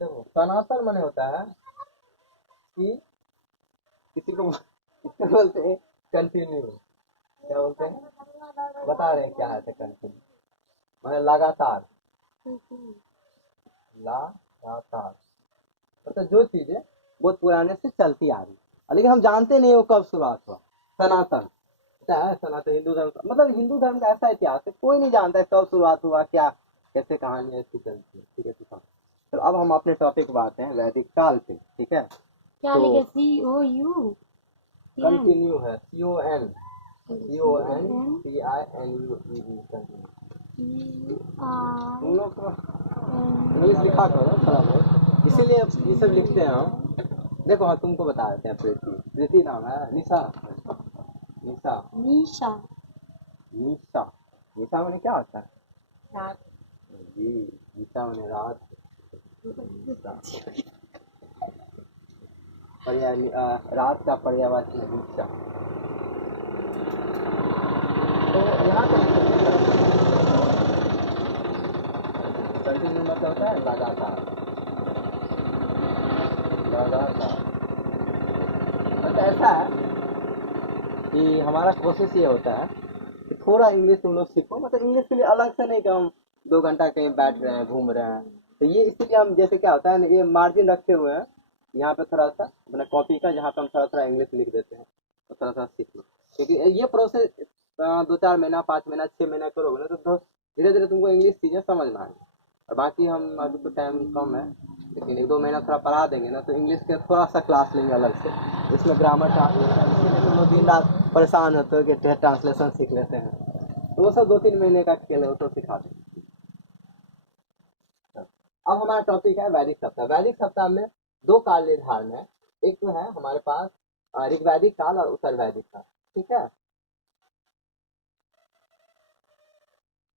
देखो सनातन माने होता है कि किसी को किसको बोलते हैं कंटिन्यू। क्या बोलते हैं बता रहे हैं क्या है कंटिन्यू माने लगातार। लगातार मतलब जो चीजें बहुत पुराने से चलती आ रही है, लेकिन हम जानते नहीं वो कब शुरुआत हुआ। सनातन क्या है? सनातन हिंदू धर्म का मतलब हिंदू धर्म का ऐसा इतिहास है कोई नहीं जानता है कब शुरुआत हुआ, क्या कैसे कहानी ऐसी चलती है। ठीक है ठीक है। तो अब हम अपने टॉपिक पर आते हैं वैदिक काल पे। ठीक है। क्या तो लिखे COU कंटिन्यू है CONCINUE कंटिन्यू। तुम लोग को इंग्लिश लिखा करो थोड़ा बहुत, इसीलिए ये सब लिखते हैं हम। देखो हाँ तुमको बता देते हैं। प्रीति प्रीति नाम है। निशा निशा निशा निशा निशा मैंने क्या होता है रात जी? निशा मैंने रात। निशा रात का पर्यायवाची है निशा। तो यहाँ पे कंटिन्यू मतलब होता है लगातार। लगातार मतलब ऐसा है कि हमारा कोशिश ये होता है कि थोड़ा इंग्लिश तुम लोग सीखो। मतलब इंग्लिश के लिए अलग से नहीं कि हम 2 घंटा कहीं बैठ रहे हैं घूम रहे हैं। तो ये इसीलिए हम जैसे क्या होता है ना, ये मार्जिन रखे हुए हैं यहाँ पे थोड़ा सा अपना कॉपी का, जहाँ पे हम थोड़ा थोड़ा इंग्लिश लिख देते हैं तो थोड़ा थोड़ा सीख लो। क्योंकि ये प्रोसेस 2-4 महीना 5 महीना 6 महीना करोगे ना तो धीरे धीरे तुमको इंग्लिश चीज़ें समझ में आएंगी। और बाकी हम अभी तो टाइम कम है, लेकिन 1-2 महीना थोड़ा पढ़ा देंगे ना तो इंग्लिश के थोड़ा सा क्लास लेंगे अलग से। इसमें ग्रामर ट्रांसलेशन, इसीलिए तुम लोग दिन रात परेशान होते हो कि ट्रांसलेशन सीख लेते हैं। तो वो सब 2-3 महीने का खेल है, वो तो सिखा दें। अब हमारा टॉपिक है वैदिक सप्ताह। वैदिक सप्ताह में 2 काल निर्धारण है। एक तो है हमारे पास ऋग्वैदिक काल और उत्तर वैदिक काल। ठीक है।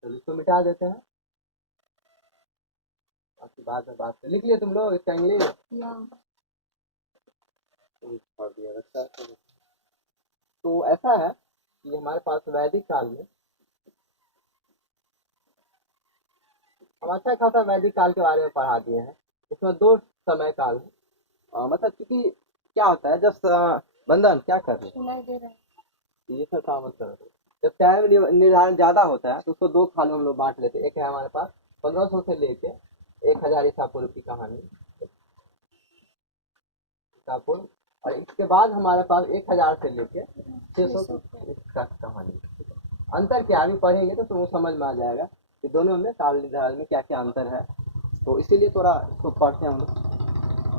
तो इसको मिटा देते हैं, बाकी बाद में बात लिख लिए तुम लोग इसका इंग्लिश या पढ़ दिया अच्छा। तो ऐसा है कि हमारे पास वैदिक काल में हम अच्छा खासा वैदिक काल के बारे में पढ़ा दिए हैं। इसमें 2 समय काल है। मतलब क्योंकि क्या होता है जब बंधन क्या कर रहे सुनाई दे रहा है। हैं ये सब काम मत करो। जब टाइम निर्धारण ज्यादा होता है तो उसको 2 खालों में हम लोग बांट लेते हैं। एक है हमारे पास 1500 से लेके 1000 ईसा पूर्व की कहानी ईसा पूर्व, और इसके बाद हमारे पास 1000 से लेके 600 तक कहानी। अंतर क्या अभी पढ़ेंगे तो तुमको समझ में आ जाएगा कि दोनों में काल निर्धारण में क्या क्या अंतर है। तो इसीलिए थोड़ा इसको पढ़ते हैं हम लोग।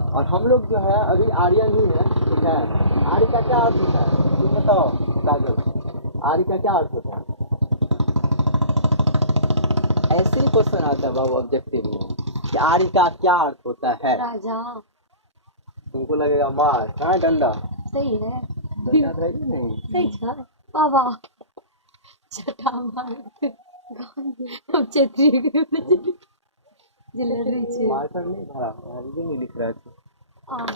और हम लोग जो है अभी आर्यन ही है। ठीक है। आर्य का क्या अर्थ होता है तुम बताओ काजल, आर्य का क्या अर्थ होता है? ऐसे ही क्वेश्चन आता है बाबू ऑब्जेक्टिव में कि आर्य का क्या अर्थ होता है। राजा तुमको लगेगा मार हाँ डंडा सही है। डंडा रहेगी नहीं। सही था बाबा छठा मार अब छतरी जल्दी छे मार्कर नहीं भरा ये नहीं लिख रहा है। आ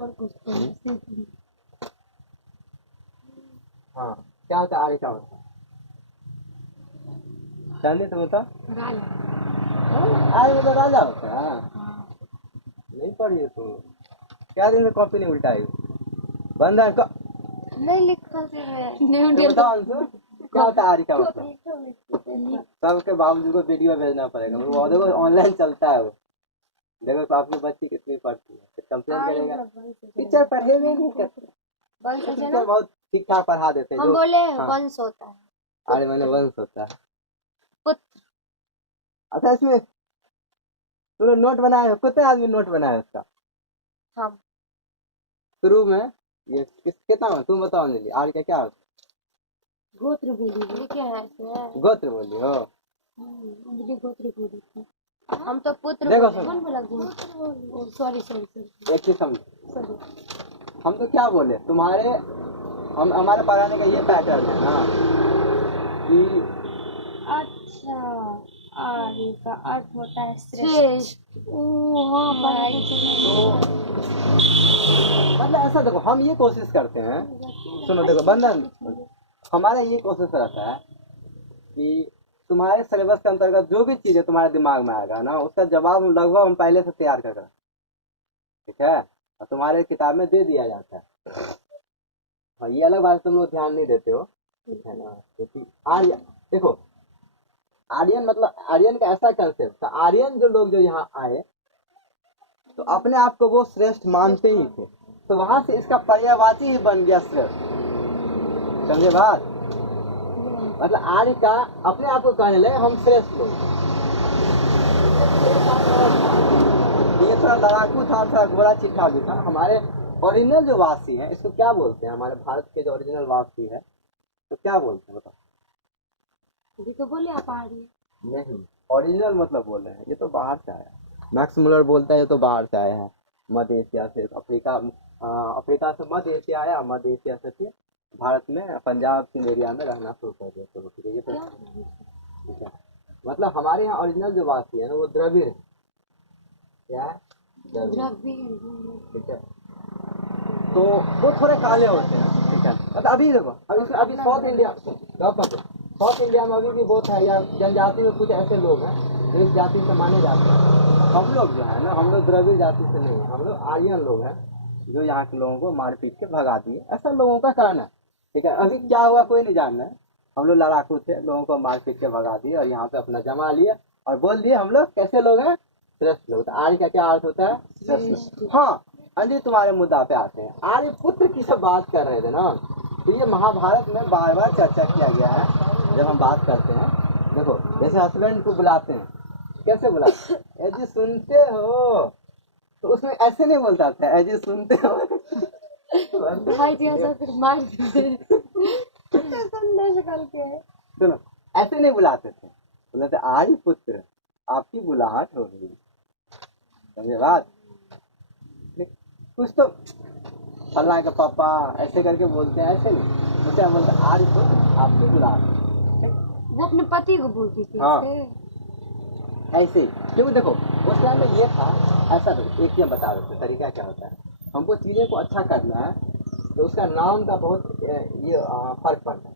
पर कुछ तो हाँ क्या होता है आर्य का होता है जानते तुम बता। राजा आर्य मतलब राजा होता है। नहीं पढ़िए तुम क्या दिन से कॉपी नहीं उल्टाई बंधन का नहीं लिखा से नहीं तो बताओ अंशु क्या होता है आर्य का मतलब। सबके बाबूजी को वीडियो भेजना पड़ेगा वो देखो ऑनलाइन चलता है वो। देखो तो आपकी बच्ची कितनी पढ़ती है फिर कंप्लेन करेगा टीचर पढ़े हुए नहीं करते। टीचर बहुत ठीक ठाक पढ़ा देते हैं हम जो बोले हाँ वंश होता है आर्य मैंने वंश होता है। पुत्र अच्छा इसमें तुम लोग नोट बनाए हो कितने आदमी नोट बनाए उसका हम शुरू में ये कितना तुम बताओ अंजलि आर्य का क्या अर्थ? गोत्र बोली लिखे हैं इसमें गोत्र बोली हो। अंजलि गोत्र बोली हम तो पुत्र देखो बोले कौन बोला गोत्र सॉरी सॉरी सॉरी एक चीज समझो सॉरी हम तो क्या बोले तुम्हारे हम हमारे पढ़ाने का ये पैटर्न है ना कि अच्छा आर्य का अर्थ होता है श्रेष्ठ हाँ मतलब ऐसा देखो हम ये कोशिश करते हैं। सुनो देखो बंधन हमारा ये कोशिश रहता है कि तुम्हारे सिलेबस के अंतर्गत जो भी चीजें तुम्हारे दिमाग में आएगा ना उसका जवाब लगभग हम पहले से तैयार कर ठीक है, और तुम्हारे किताब में दे दिया जाता है। और ये अलग बात, तुम लोग ध्यान नहीं देते हो, ठीक है ना, क्योंकि आर्य, देखो आर्यन मतलब आर्यन का ऐसा कंसेप्ट था, आर्यन जो लोग जो यहाँ आए तो अपने आप को वो श्रेष्ठ मानते ही थे, तो वहां से इसका पर्यायवाची ही बन गया श्रेष्ठ। समझे बात? मतलब आर्य का अपने आप को कहने लगे हम श्रेष्ठ लोग। ये थोड़ा लड़ाकू था, थोड़ा घोड़ा चिट्ठा भी था। हमारे ओरिजिनल जो वासी है, इसको क्या बोलते हैं? हमारे भारत के जो ओरिजिनल वासी है तो क्या बोलते हैं बताओ? अभी तो बोले आप आ रही है। नहीं, ओरिजिनल मतलब बोल रहे हैं, ये तो बाहर से आया। मैक्स मुलर बोलता है ये तो बाहर से आया है, मध्य एशिया से, अफ्रीका, अफ्रीका से मध्य एशिया आया, मध्य एशिया से फिर भारत में पंजाब सिंध एरिया में रहना शुरू कर दिया। चलो ठीक है, ये तो ठीक है। मतलब हमारे यहाँ ओरिजिनल जो वासी है ना वो द्रविड़ है। क्या है? द्रविड़, ठीक है। तो वो थोड़े काले होते हैं, ठीक है। मतलब अभी देखो, अभी साउथ इंडिया, साउथ इंडिया में अभी भी बहुत है, या जनजाति में कुछ ऐसे लोग हैं जो इस जाति से माने जाते हैं। हम लोग जो है ना, हम लोग द्रविड़ जाति से नहीं, हम लोग आर्यन लोग हैं जो यहाँ के लोगों को मार पीट के भगा दिए, ऐसा लोगों का कहना है, ठीक है। अभी क्या हुआ कोई नहीं जान रहा है, हम लोग लड़ाकू थे, लोगों को मार पीट के भगा दिए और यहाँ पे अपना जमा लिए और बोल दिए हम लोग कैसे लोग हैं, श्रेष्ठ लोग। तो आर्य का क्या अर्थ होता है? श्रेष्ठ। हाँ, अंजी तुम्हारे मुद्दा पे आते हैं, आर्य पुत्र की सब बात कर रहे थे ना, तो ये महाभारत में बार बार चर्चा किया गया है। जब हम बात करते हैं, देखो जैसे हस्बैंड को बुलाते हैं, कैसे बुलाते हैं? ए जी सुनते हो, तो उसमें ऐसे नहीं बोलता था ए जी सुनते हो। भाई जी ऐसा फिर मार देते संदेश निकल के। सुनो, ऐसे नहीं बुलाते थे, बोलते आर्य पुत्र आपकी बुलाहट हो रही है। समझे बात? कुछ तो फल्ला का पापा ऐसे करके बोलते हैं, ऐसे नहीं, तो क्या बोलते हैं? आर्य पुत्र आपकी बुलाहट। वो अपने पति को बोलती थी। हाँ ऐसे, क्योंकि देखो उस टाइम में ये था, ऐसा देखो एक चीज बता देते तरीका क्या होता है। हमको चीजें को अच्छा करना है तो उसका नाम का बहुत ये फर्क पड़ता है।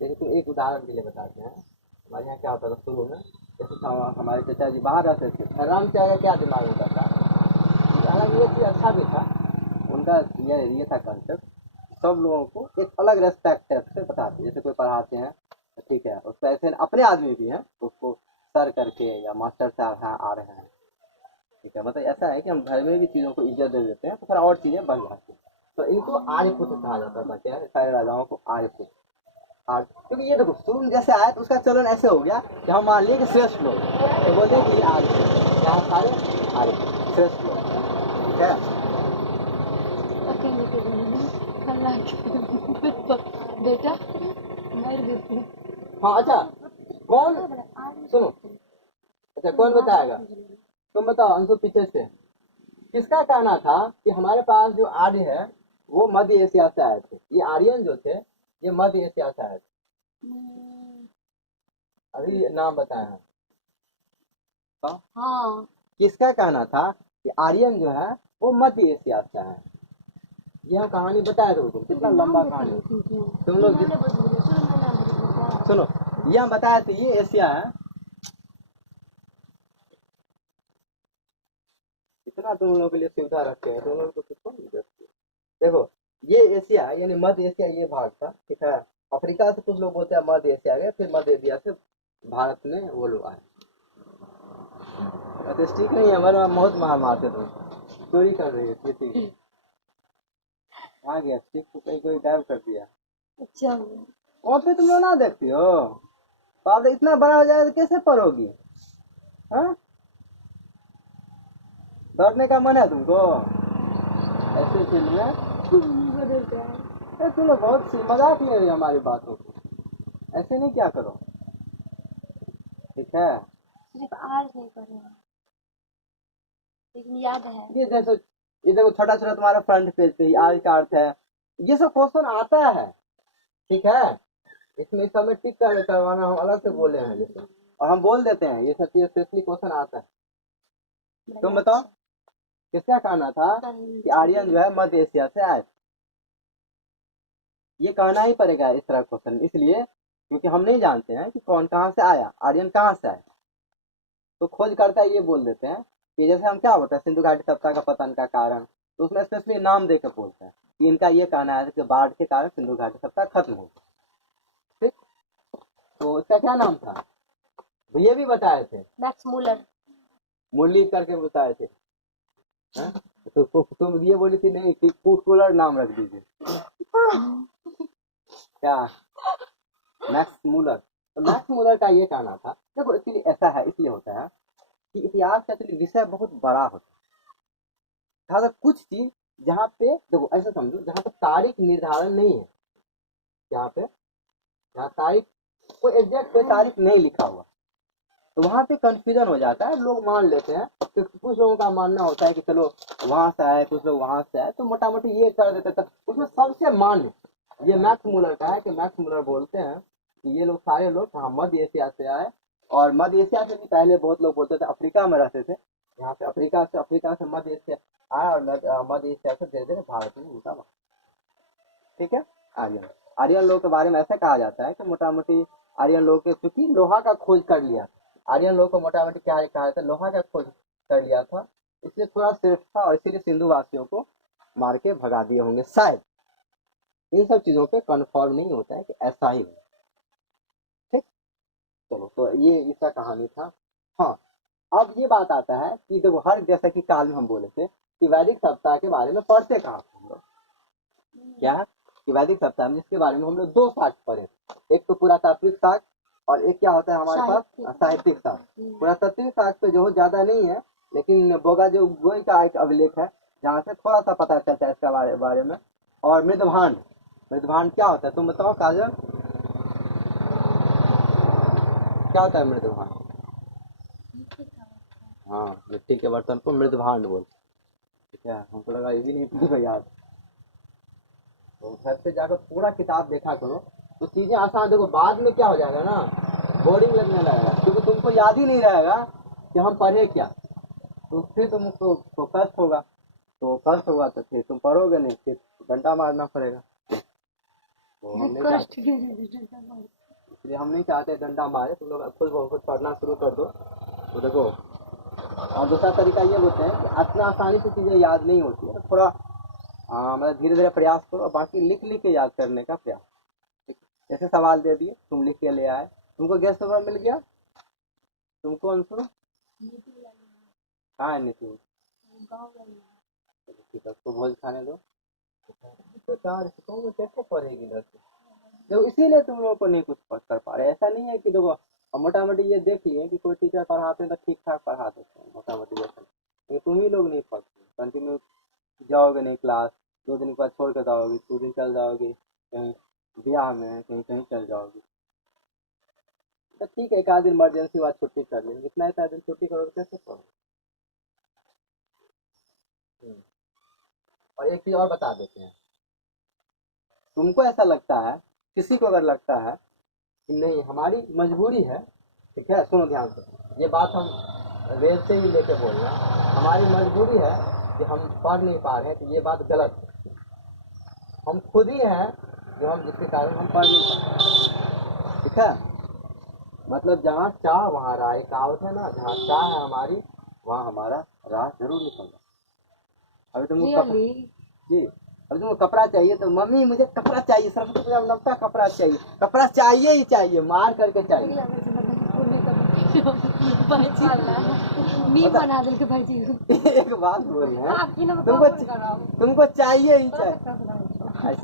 जैसे कि एक उदाहरण के लिए बताते हैं, हमारे यहाँ क्या होता था शुरू में, जैसे हमारे चाचा जी बाहर रहते थे, राम चाचा का क्या दिमाग होता था, हालांकि ये चीज अच्छा भी था उनका, ये था कंसेप्ट, सब लोगों को एक अलग रेस्पेक्ट से बताते। जैसे कोई पढ़ाते हैं तो ठीक है, उसको ऐसे अपने आदमी भी हैं उसको सर करके या मास्टर साहब हैं आ रहे हैं, ठीक है। मतलब ऐसा है कि हम घर में भी चीज़ों को इज्जत दे देते हैं तो फिर और चीज़ें बन जाती हैं। तो इनको आर्यपुत्र कहा जाता था, क्या है, सारे राजाओं को आर्यपुत्र। आर्य, क्योंकि ये देखो शुरू में जैसे आया तो उसका चलन ऐसे हो गया कि हम मान लिए कि श्रेष्ठ लोग, तो बोलते हैं कि ये आर्यपुत्र, यहाँ सारे आर्यपुत्र श्रेष्ठ लोग, ठीक है। अकेले के फल्ला के बेटा मार देते। हाँ अच्छा, कौन, सुनो, अच्छा कौन बताएगा? तुम बताओ अंशु पीछे से, किसका कहना था कि हमारे पास जो आर्य है वो मध्य एशिया से आए थे? ये आर्यन जो थे ये मध्य एशिया से आए थे। अभी नाम बताए हैं। हाँ किसका कहना था कि आर्यन जो है वो मध्य एशिया से आए? ये हम कहानी बताए थे, कितना लंबा कहानी। तुम लोग सुनो, ये हम बताए थे, ये एशिया है, इतना तुम लोगों के लिए सुविधा रखते हैं, तुम लोग को कुछ नहीं देखते। देखो ये एशिया यानी मध्य एशिया ये भाग था, ठीक है। अफ्रीका से कुछ लोग बोलते हैं मध्य एशिया गए, फिर मध्य एशिया से भारत में वो लोग आए। तो ठीक नहीं है, हमारे वहाँ बहुत मार मारते थे, चोरी कर रही है खेती। आ गया ठीक, तो कहीं कोई गायब कर दिया। अच्छा कॉपी तुम लोग ना देखती हो? बाप रे, इतना बड़ा हो जाएगा तो कैसे पढ़ोगी? हाँ, दौड़ने का मन है तुमको ऐसे फील्ड में? तुम लोग बहुत मजाक ले रहे हो हमारी बातों को, ऐसे नहीं क्या करो, ठीक है। सिर्फ आज नहीं कर रहे हैं लेकिन याद है। ये देखो छोटा छोटा तुम्हारा फ्रंट पेज पे आज का अर्थ है, ये सब क्वेश्चन आता है, ठीक है। इसमें सब में टिक करवाना हम अलग से बोले हैं जैसे, और हम बोल देते हैं ये सब चीज स्पेशली क्वेश्चन आता है। तुम बताओ किसका कहना था कि आर्यन जो है मध्य एशिया से आए? ये कहना ही पड़ेगा इस तरह क्वेश्चन, इसलिए क्योंकि हम नहीं जानते हैं कि कौन कहाँ से आया, आर्यन कहाँ से आया। तो खोज करता ये बोल देते हैं कि जैसे हम क्या होता है सिंधु घाटी सभ्यता का पतन का कारण, तो उसमें स्पेशली नाम दे के बोलते हैं कि इनका ये कहना है कि बाढ़ के कारण सिंधु घाटी सभ्यता खत्म हो गई। ठीक, तो इसका क्या नाम था, तो ये भी बताए थे, मैक्स मूलर। मुरली करके बताए थे। हाँ? तो तुम ये बोली थी नहीं कि कूलर नाम रख दीजिए, क्या मैक्स मूलर। तो मैक्स मूलर का ये कहना था, देखो इसलिए ऐसा है, इसलिए होता है कि इतिहास का एक्चुअली विषय बहुत बड़ा होता है। था कुछ चीज जहाँ पे देखो ऐसा समझो जहाँ पे तारीख निर्धारण नहीं है, यहाँ पे जहाँ तारीख कोई एग्जैक्ट कोई तारीख नहीं लिखा हुआ, तो वहाँ पे कंफ्यूजन हो जाता है, लोग मान लेते हैं। तो कुछ लोगों का मानना होता है कि चलो वहां से आए, कुछ लोग वहां से आए, तो मोटा मोटी ये कर देते थे। उसमें सबसे मान्य ये मैक्स मूलर का है कि मैक्स मूलर बोलते हैं कि ये लोग सारे लोग हाँ मध्य एशिया से आए, और मध्य एशिया से भी पहले बहुत लोग बोलते थे अफ्रीका में रहते थे, यहाँ पे अफ्रीका से मध्य एशिया आया, और मध्य एशिया से धीरे धीरे भारत में उनका। ठीक है, आर्यन आर्यन लोग के बारे में ऐसा कहा जाता है कि मोटा मोटी आर्यन लोग के चूंकि लोहा का खोज कर लिया, आर्यन लोग को मोटा मोटी क्या कहा जाता है, लोहा का खोज कर लिया था, इसलिए थोड़ा सेफ था, और इसीलिए सिंधु वासियों को मार के भगा दिए होंगे शायद। इन सब चीजों पे कंफर्म नहीं होता है कि ऐसा ही हो। ठीक, चलो तो ये इसका कहानी था। हाँ, अब ये बात आता है कि देखो हर जैसा कि काल में हम बोले थे कि वैदिक सप्ताह के बारे में पढ़ते कहाँ थे हम लोग, क्या कि वैदिक सप्ताह में इसके बारे में हम लोग दो शाख पढ़े, एक तो पुरातात्विक शाख और एक क्या होता है हमारे पास साहित्यिक शाख। पुरातात्विक शाख पे जो ज्यादा नहीं है, लेकिन बोगा जो गोई का एक अभिलेख है जहाँ से थोड़ा सा पता चलता है इसका बारे में। और मृदभांड, मृदभांड क्या होता है तुम बताओ काजल, क्या होता है मृदभांड? हाँ, मिट्टी के बर्तन को मृदभांड बोलते हैं। ठीक है, हमको लगा ये भी नहीं पूछा याद। तो घर पे जाकर पूरा किताब देखा करो, तो चीजें आसान। देखो बाद में क्या हो जाएगा ना, बोरिंग लगने लगेगा, क्योंकि तुमको याद ही नहीं रहेगा कि हम पढ़े क्या, तो फिर तुमको तो कष्ट होगा, तो कष्ट होगा तो फिर तुम पढ़ोगे नहीं, फिर डंडा मारना पड़ेगा। तो हम नहीं चाहते, इसलिए हम नहीं चाहते डंडा मारे, तुम लोग खुद ब खुद पढ़ना शुरू कर दो। तो देखो, और दूसरा तरीका ये बोलते हैं कि इतना आसानी से चीजें याद नहीं होती है, तो थोड़ा मतलब धीरे धीरे प्रयास करो, और बाकी लिख लिख के याद करने का प्रयास। ठीक, जैसे सवाल दे दिए तुम लिख के ले आए, तुमको गैस पेपर मिल गया, तुमको अंशु कहाँ है नीतू? ठीक है, उसको भोज खाने दो। तो कैसे पढ़ेगी लड़की, तो इसीलिए तुम लोगों को नहीं कुछ कर पा रहे। ऐसा नहीं है कि देखो मोटा मोटी ये देख लिए कि कोई टीचर पढ़ाते हैं तो ठीक ठाक पढ़ा देते हैं, मोटा मोटी ऐसा नहीं, तुम ही लोग नहीं पढ़ते, कंटिन्यू जाओगे नहीं क्लास, 2 दिन के बाद छोड़ कर जाओगे, 2 दिन चल जाओगे कहीं ब्याह में, कहीं कहीं चल जाओगे, तो ठीक है एक आध दिन इमरजेंसी बाद छुट्टी कर लेंगे, इतना एक आध दिन छुट्टी करोगे कैसे पढ़ो। और एक चीज और बता देते हैं, तुमको ऐसा लगता है, किसी को अगर लगता है कि नहीं हमारी मजबूरी है, ठीक है सुनो ध्यान से, ये बात हम वेद से ही लेके बोल रहे हैं, हमारी मजबूरी है कि हम पढ़ नहीं पा रहे हैं, तो ये बात गलत है। हम खुद ही हैं जो हम जिसके कारण हम पढ़ नहीं पा रहे, ठीक है। मतलब जहाँ चाह वहाँ राह, एक कहावत है ना, जहाँ चाह है हमारी वहाँ हमारा राह जरूर निकलना। अभी तुमको जी, अभी तुमको कपड़ा चाहिए तो मम्मी मुझे कपड़ा चाहिए, सरस्वती पूजा में नवका कपड़ा चाहिए, कपड़ा चाहिए ही चाहिए, मार करके चाहिए। एक बात बोल रहे हैं, तुमको चाहिए ही चाहिए,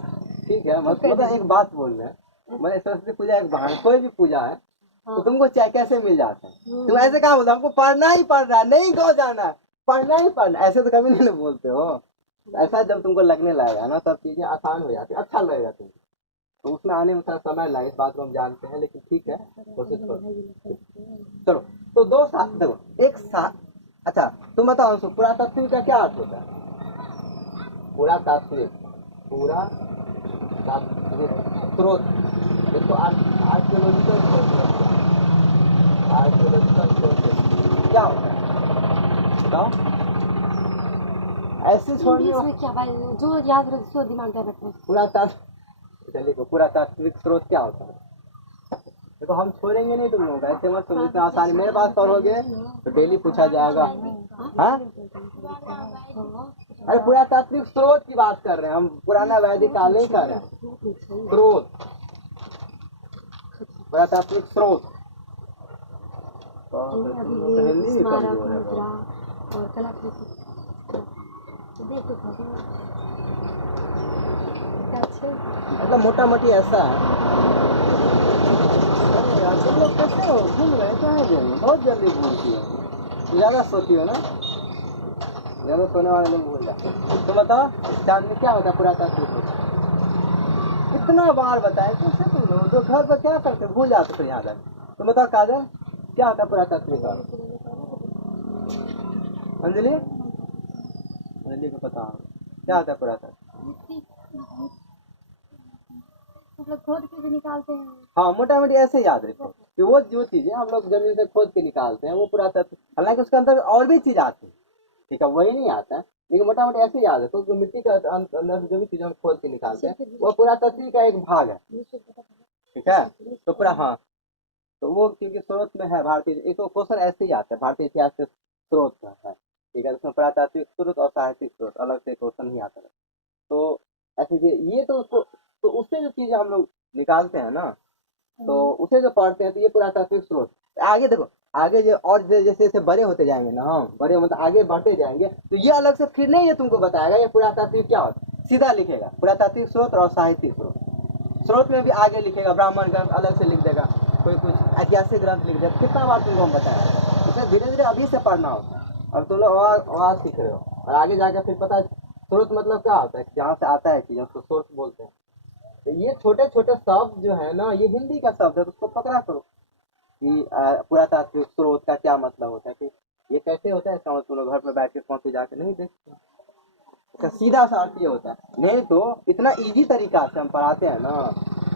ठीक है। मतलब एक बात बोल रहे हैं, मैंने सरस्वती पूजा एक बहाना, कोई भी पूजा है तो तुमको चाहे कैसे मिल जाता है, तुम ऐसे कहा बोलते हमको पढ़ना ही पढ़ना, नहीं गो जाना है, पढ़ना ही पढ़ना, ऐसे तो कभी नहीं बोलते हो। ऐसा जब तुमको लगने लगेगा ना तब चीजें आसान हो जाती है, अच्छा लगेगा तुमको, तो उसमें आने में थोड़ा समय लगे, इस बात को हम जानते हैं, लेकिन ठीक है कोशिश करो। चलो तो दो साथ देखो, एक साथ, अच्छा तुम बताओ अंशु, पुरातात्विक का क्या अर्थ होता है? पुरातात्विक, पूरा तात्विक स्रोत, इसको आर्कियोलॉजिकल स्रोत, आर्कियोलॉजिकल स्रोत क्या होता है बताओ? ऐसे छोड़ने क्या भाई, जो याद रख सो दिमाग में रखना। पुरातात्विक, चलिए पुरातात्विक स्रोत क्या होता है? देखो हम छोड़ेंगे नहीं तुम लोग, ऐसे मत तुम इतना आसानी मेरे पास पढ़ोगे तो डेली पूछा जाएगा। हाँ अरे पुरातात्विक स्रोत की बात कर रहे हैं हम, पुराना वैदिक काल नहीं कर रहे हैं। स्रोत, पुरातात्विक स्रोत। तो हिंदी भी कमजोर है बहुत। मतलब मोटा मोटी ऐसा है। अरे यार तुम लोग कैसे हो, भूल गए क्या है जल्दी, बहुत जल्दी भूलती हो, ज्यादा सोती हो ना, ज्यादा सोने वाले लोग भूल जाते। तो बताओ चांद में क्या होता है पुरातात्विक? कितना बार बताए कैसे तुम लोग जो घर पर क्या करते भूल जाते फिर यहाँ तक। तुम बताओ काजल क्या होता है पुरातात्विक? अंजलि, अंजलि को पता क्या होता है पुरातात्विक? खोद के भी निकालते हैं। हाँ मोटा मोटी ऐसे याद रखो कि वो जो चीजें हम लोग जमीन से खोद के निकालते हैं वो पुरातत्व, हालांकि उसके अंदर और भी चीज आती है, ठीक है वही नहीं आता है, लेकिन मोटा मोटी ऐसे याद रखो कि मिट्टी के अंदर जो भी चीजें हम खोद के निकालते हैं वो पुरातत्व का एक भाग है, ठीक है। तो पूरा हाँ, तो वो क्योंकि स्रोत में है भारतीय, एक क्वेश्चन ऐसे ही आता है भारतीय इतिहास के स्रोत का है, ठीक है, उसमें पुरातात्विक स्रोत और साहित्यिक स्रोत अलग से क्वेश्चन ही आता है। तो ऐसे ये तो उसको, तो उससे जो चीजें हम लोग निकालते हैं ना, तो उसे जो पढ़ते हैं तो ये पुरातात्विक स्रोत। आगे देखो आगे जो और जैसे जैसे बड़े होते जाएंगे ना, हम बड़े मतलब आगे बढ़ते जाएंगे तो ये अलग से फिर नहीं ये तुमको बताएगा ये पुरातात्विक क्या होता है, सीधा लिखेगा पुरातात्विक स्रोत और साहित्यिक स्रोत। स्रोत में भी आगे लिखेगा ब्राह्मण ग्रंथ अलग से लिख देगा, कोई कुछ ऐतिहासिक ग्रंथ लिख देगा, कितना बार तुमको हम बताएंगे। इसे धीरे धीरे अभी से पढ़ना होता है। अब तुम लोग आवाज सीख रहे हो और आगे जाकर फिर पता स्रोत मतलब क्या होता है, जहाँ से आता है चीज उसको सोर्स बोलते हैं। तो ये छोटे छोटे शब्द जो है ना ये हिंदी का शब्द है, तो उसको पकड़ा करो कि पुरातात्विक स्रोत का क्या मतलब होता है, कि ये कैसे होता है, इसका मतलब तुम लोग घर पर बैठ के कॉपी जाके नहीं देखते। इसका सीधा सा अर्थ ये होता है, नहीं तो इतना इजी तरीका से हम पढ़ाते हैं ना,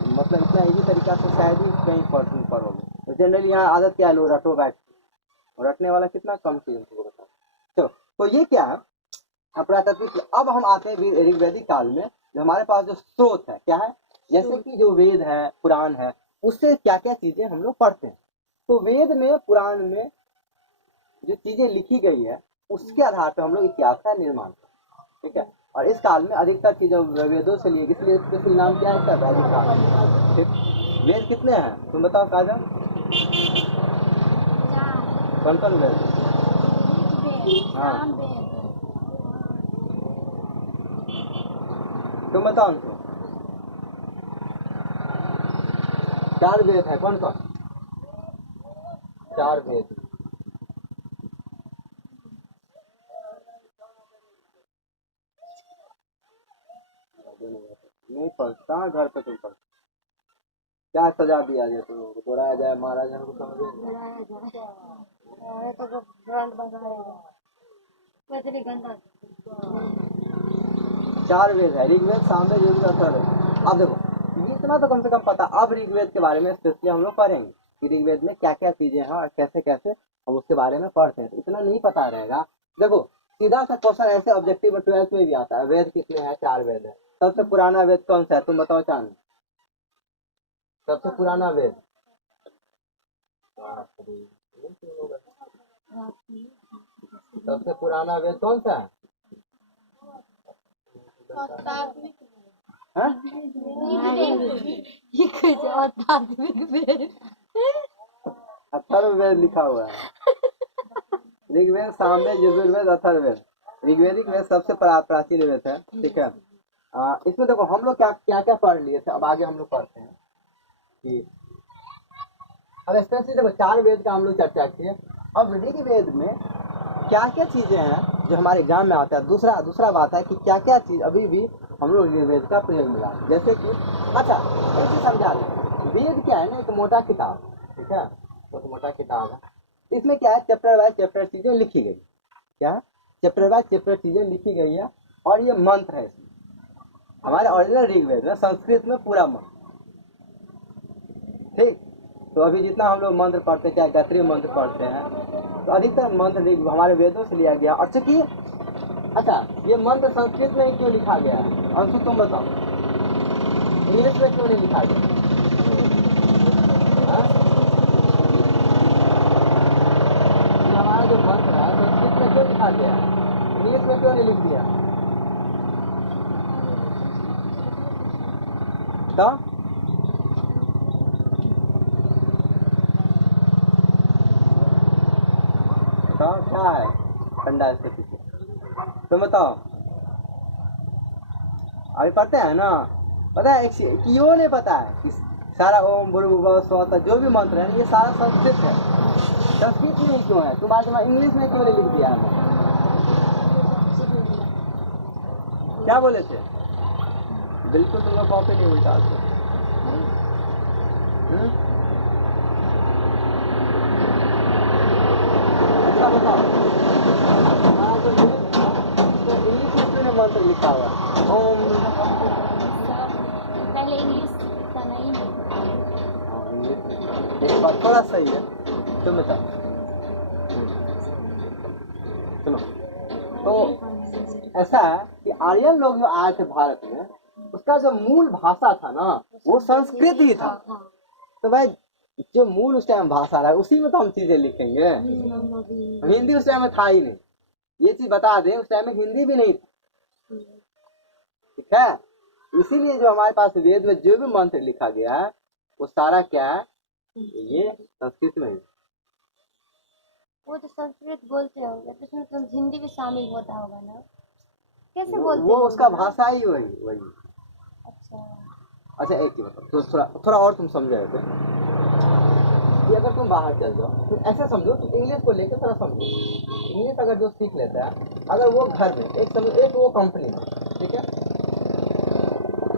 मतलब इतना इजी तरीका से शायद ही कहीं पढ़ोगे। तो जनरली यहाँ आदत क्या है, लोग रटो बैठ, रटने वाला कितना कम चीज तुमको बता। चलो तो ये क्या है पुरातात्विक। अब हम आते हैं ऋग्वैदिक काल में, जो हमारे पास जो स्रोत है क्या है, जैसे कि जो वेद है पुराण है उससे क्या क्या चीजें हम लोग पढ़ते हैं। तो वेद में पुराण में जो चीजें लिखी गई है उसके आधार पर हम लोग इतिहास का निर्माण करते हैं, ठीक है। और इस काल में अधिकतर चीजें वेदों से लिए, इसलिए इसके नाम क्या है वैदिक काल, ठीक। वेद कितने हैं तुम बताओ काजल, कौन कौन वेद? हाँ तुम बताओ उनको, 4 वेद है, कौन कौन? 4 वेद। नहीं पढ़ता घर पे तुम पढ़, क्या सजा दिया जाए तुम लोगों को, दोहराया जाए मारा जाए, उनको समझ। 4 वेद है, ऋग्वेद सामवेद यजुर्वेद अथर्ववेद। अब देखो ये इतना तो कम से कम पता, अब ऋग्वेद के बारे में स्पेशली हम लोग पढ़ेंगे कि ऋग्वेद में क्या क्या चीजें हैं और कैसे कैसे हम उसके बारे में पढ़ते हैं, तो इतना नहीं पता रहेगा। देखो सीधा सा क्वेश्चन ऐसे ऑब्जेक्टिव 12th में भी आता है, वेद कितने हैं? 4 वेद है। सबसे पुराना वेद कौन सा है तुम बताओ चांद, सबसे पुराना वेद? सबसे पुराना वेद कौन सा है? अथर्ववेद लिखा हुआ है, ऋग्वेद सामवेद यजुर्वेद अथर्ववेद। ऋग्वेदिक वेद सबसे प्राचीन वेद है, ठीक है। इसमें देखो हम लोग क्या क्या क्या पढ़ लिए थे, अब आगे हम लोग पढ़ते हैं कि अब स्पेशली देखो 4 वेद का हम लोग चर्चा किए। अब ऋग्वेद में क्या क्या चीजें हैं जो हमारे एग्जाम में आता है, दूसरा बात है कि क्या क्या चीज अभी भी हम लोग ऋग्वेद का प्रयोग मिला, जैसे कि अच्छा ऐसे समझा दें, वेद क्या है ना एक मोटा किताब, ठीक है, बहुत मोटा किताब है। इसमें क्या है चैप्टर बाय चैप्टर चीजें लिखी गई, क्या चैप्टर बाय चैप्टर चीजें लिखी गई है, और ये मंत्र है इसमें। हमारे ओरिजिनल ऋग्वेद में संस्कृत में पूरा मंत्र, ठीक। तो अभी जितना हम लोग मंत्र पढ़ते हैं, चाहे गायत्री मंत्र पढ़ते हैं, तो अधिकतर मंत्र हमारे वेदों से लिया गया। और चूंकि अच्छा ये मंत्र संस्कृत में क्यों लिखा गया है, अंशु तुम बताओ, इंग्लिश में क्यों नहीं लिखा गया? हाँ? ये हमारा जो मंत्र है संस्कृत में क्यों लिखा गया, इंग्लिश में क्यों नहीं लिख दिया? तो क्या है ठंडा इसके पीछे, तुम बताओ। अभी पढ़ते हैं ना, पता है क्यों नहीं पता है कि सारा ओम भूर्भुवः स्वः जो भी मंत्र है ये सारा संस्कृत है। संस्कृत में ही क्यों है, तुम्हारे इंग्लिश में क्यों नहीं लिख दिया है? क्या बोले थे? बिल्कुल तुम लोग कॉपी नहीं उल्टाते। अच्छा बताओ, हाँ तो इंग्लिश में क्यों नहीं मंत्र लिखा हुआ ओम? पहले इंग्लिश इतना नहीं है। इंग्लिश एक बात थोड़ा सही है, तुम बताओ। सुनो, तो ऐसा है कि आर्यन लोग जो आए थे भारत में, उसका जो मूल भाषा था ना वो संस्कृत ही था। तो भाई जो मूल उस टाइम भाषा रहा है उसी में तो हम चीजें लिखेंगे। हिंदी उस टाइम में था ही नहीं, ये चीज बता दें, उस टाइम में हिंदी भी नहीं था, ठीक है। इसीलिए जो हमारे पास वेद में जो भी मंत्र लिखा गया है वो सारा क्या है, ये संस्कृत में है। वो तो संस्कृत बोलते होंगे तो उसमें तो हिंदी भी शामिल होता होगा ना, कैसे बोलते वो होंगे? उसका भाषा ही वही। अच्छा अच्छा एक चीज बताओ, तो थोड़ा और तुम समझे थे कि अगर तुम बाहर चल जाओ तो ऐसे समझो, तुम इंग्लिश को लेकर थोड़ा समझो। इंग्लिश अगर जो सीख लेता है, अगर वो घर में एक समझो, एक वो कंपनी में, ठीक है,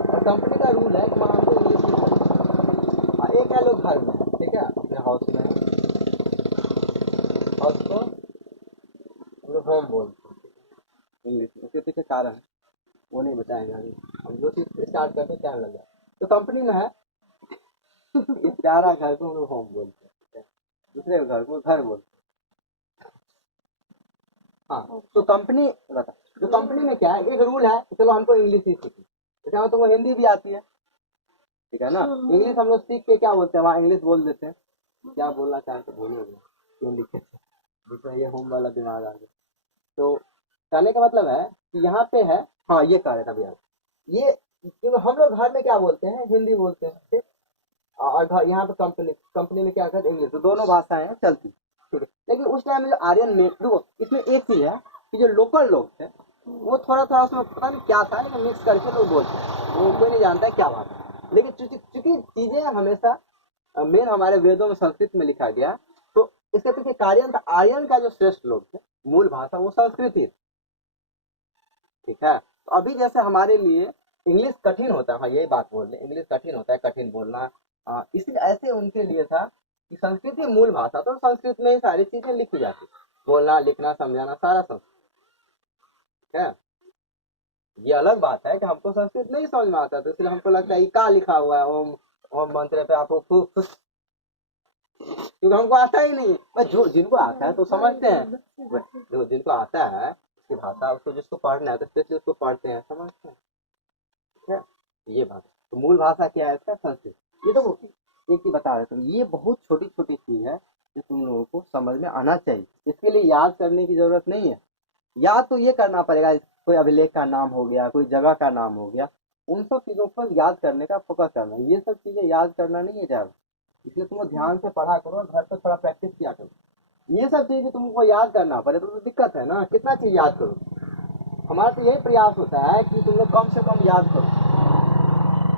और कंपनी का रूल है कि वहाँ हमको इंग्लिश सीखना, और एक है लोग घर में, ठीक है, अपने हाउस में, हाउस को हम लोग होम बोलते हैं इंग्लिश में। उसके पीछे कारण है, वो नहीं बताएंगे अभी, हम जो चीज स्टार्ट करते टाइम लग जाए। तो कंपनी में है इस प्यारा घर को हम लोग होम बोलते हैं, दूसरे घर को घर बोलते हैं। हाँ तो कंपनी बता, तो कंपनी में क्या है, एक रूल है कि चलो हमको इंग्लिश ही सीखी, जैसे तुमको हिंदी भी आती है, ठीक है ना, इंग्लिश हम लोग सीख के क्या बोलते हैं, वहाँ इंग्लिश बोल देते हैं, क्या बोलना चाहे तो बोलोगे, क्यों लिखे दूसरा ये होम वाला दिमाग आ गया। तो कहने का मतलब है कि यहाँ पे है, हाँ ये कह रहे थे भैया, ये क्योंकि हम लोग घर में क्या बोलते हैं, हिंदी बोलते हैं, ठीक, और घर यहाँ पे कंपनी में क्या करते हैं, इंग्लिश, तो दोनों भाषाएं हैं चलती, ठीक है। लेकिन उस टाइम में जो आर्यन में देखो, इसमें एक चीज है कि जो लोकल लोग थे वो थोड़ा थोड़ा उसमें पता नहीं क्या था, लेकिन मिक्स करके लोग बोलते हैं, वो कोई नहीं जानता है क्या बात है। लेकिन चूंकि चीजें हमेशा मेन हमारे वेदों में संस्कृत में लिखा गया, तो इसके पीछे कार्य था, आर्यन का जो श्रेष्ठ लोग थे मूल भाषा वो संस्कृत ही, ठीक है। तो अभी जैसे हमारे लिए इंग्लिश कठिन होता है, हाँ यही बात बोल रहे, इंग्लिश कठिन होता है, कठिन बोलना, इसलिए ऐसे उनके लिए था कि संस्कृत ही मूल भाषा, तो संस्कृत में ही सारी चीजें लिखी जाती, बोलना लिखना समझाना सारा संस्कृत, ठीक है। ये अलग बात है कि हमको संस्कृत नहीं समझ में आता, तो इसलिए हमको लगता है ये क्या लिखा हुआ है ओम ओम मंत्र पे, आपको खुश, क्योंकि हमको आता ही नहीं। बस जो जिनको आता है तो समझते हैं, जो जिनको आता है उसकी भाषा, उसको जिसको पढ़ना है तो स्पेशली उसको पढ़ते हैं, समझते हैं, ठीक है। ये बात, तो मूल भाषा क्या है इसका, संस्कृत। ये तो एक चीज बता रहे तुम, ये बहुत छोटी छोटी चीज है जो तुम लोगों को समझ में आना चाहिए, इसके लिए याद करने की जरूरत नहीं है। याद तो ये करना पड़ेगा, कोई अभिलेख का नाम हो गया, कोई जगह का नाम हो गया, उन सब चीजों पर याद करने का फोकस करना, ये सब चीजें याद करना नहीं है ज्यादा। इसलिए तुम ध्यान से पढ़ा करो, घर पर थोड़ा प्रैक्टिस किया करो। ये सब चीजें तुमको याद करना पड़े तो दिक्कत है ना, कितना चीज याद करो। हमारा तो यही प्रयास होता है कि तुम लोग कम से कम याद करो।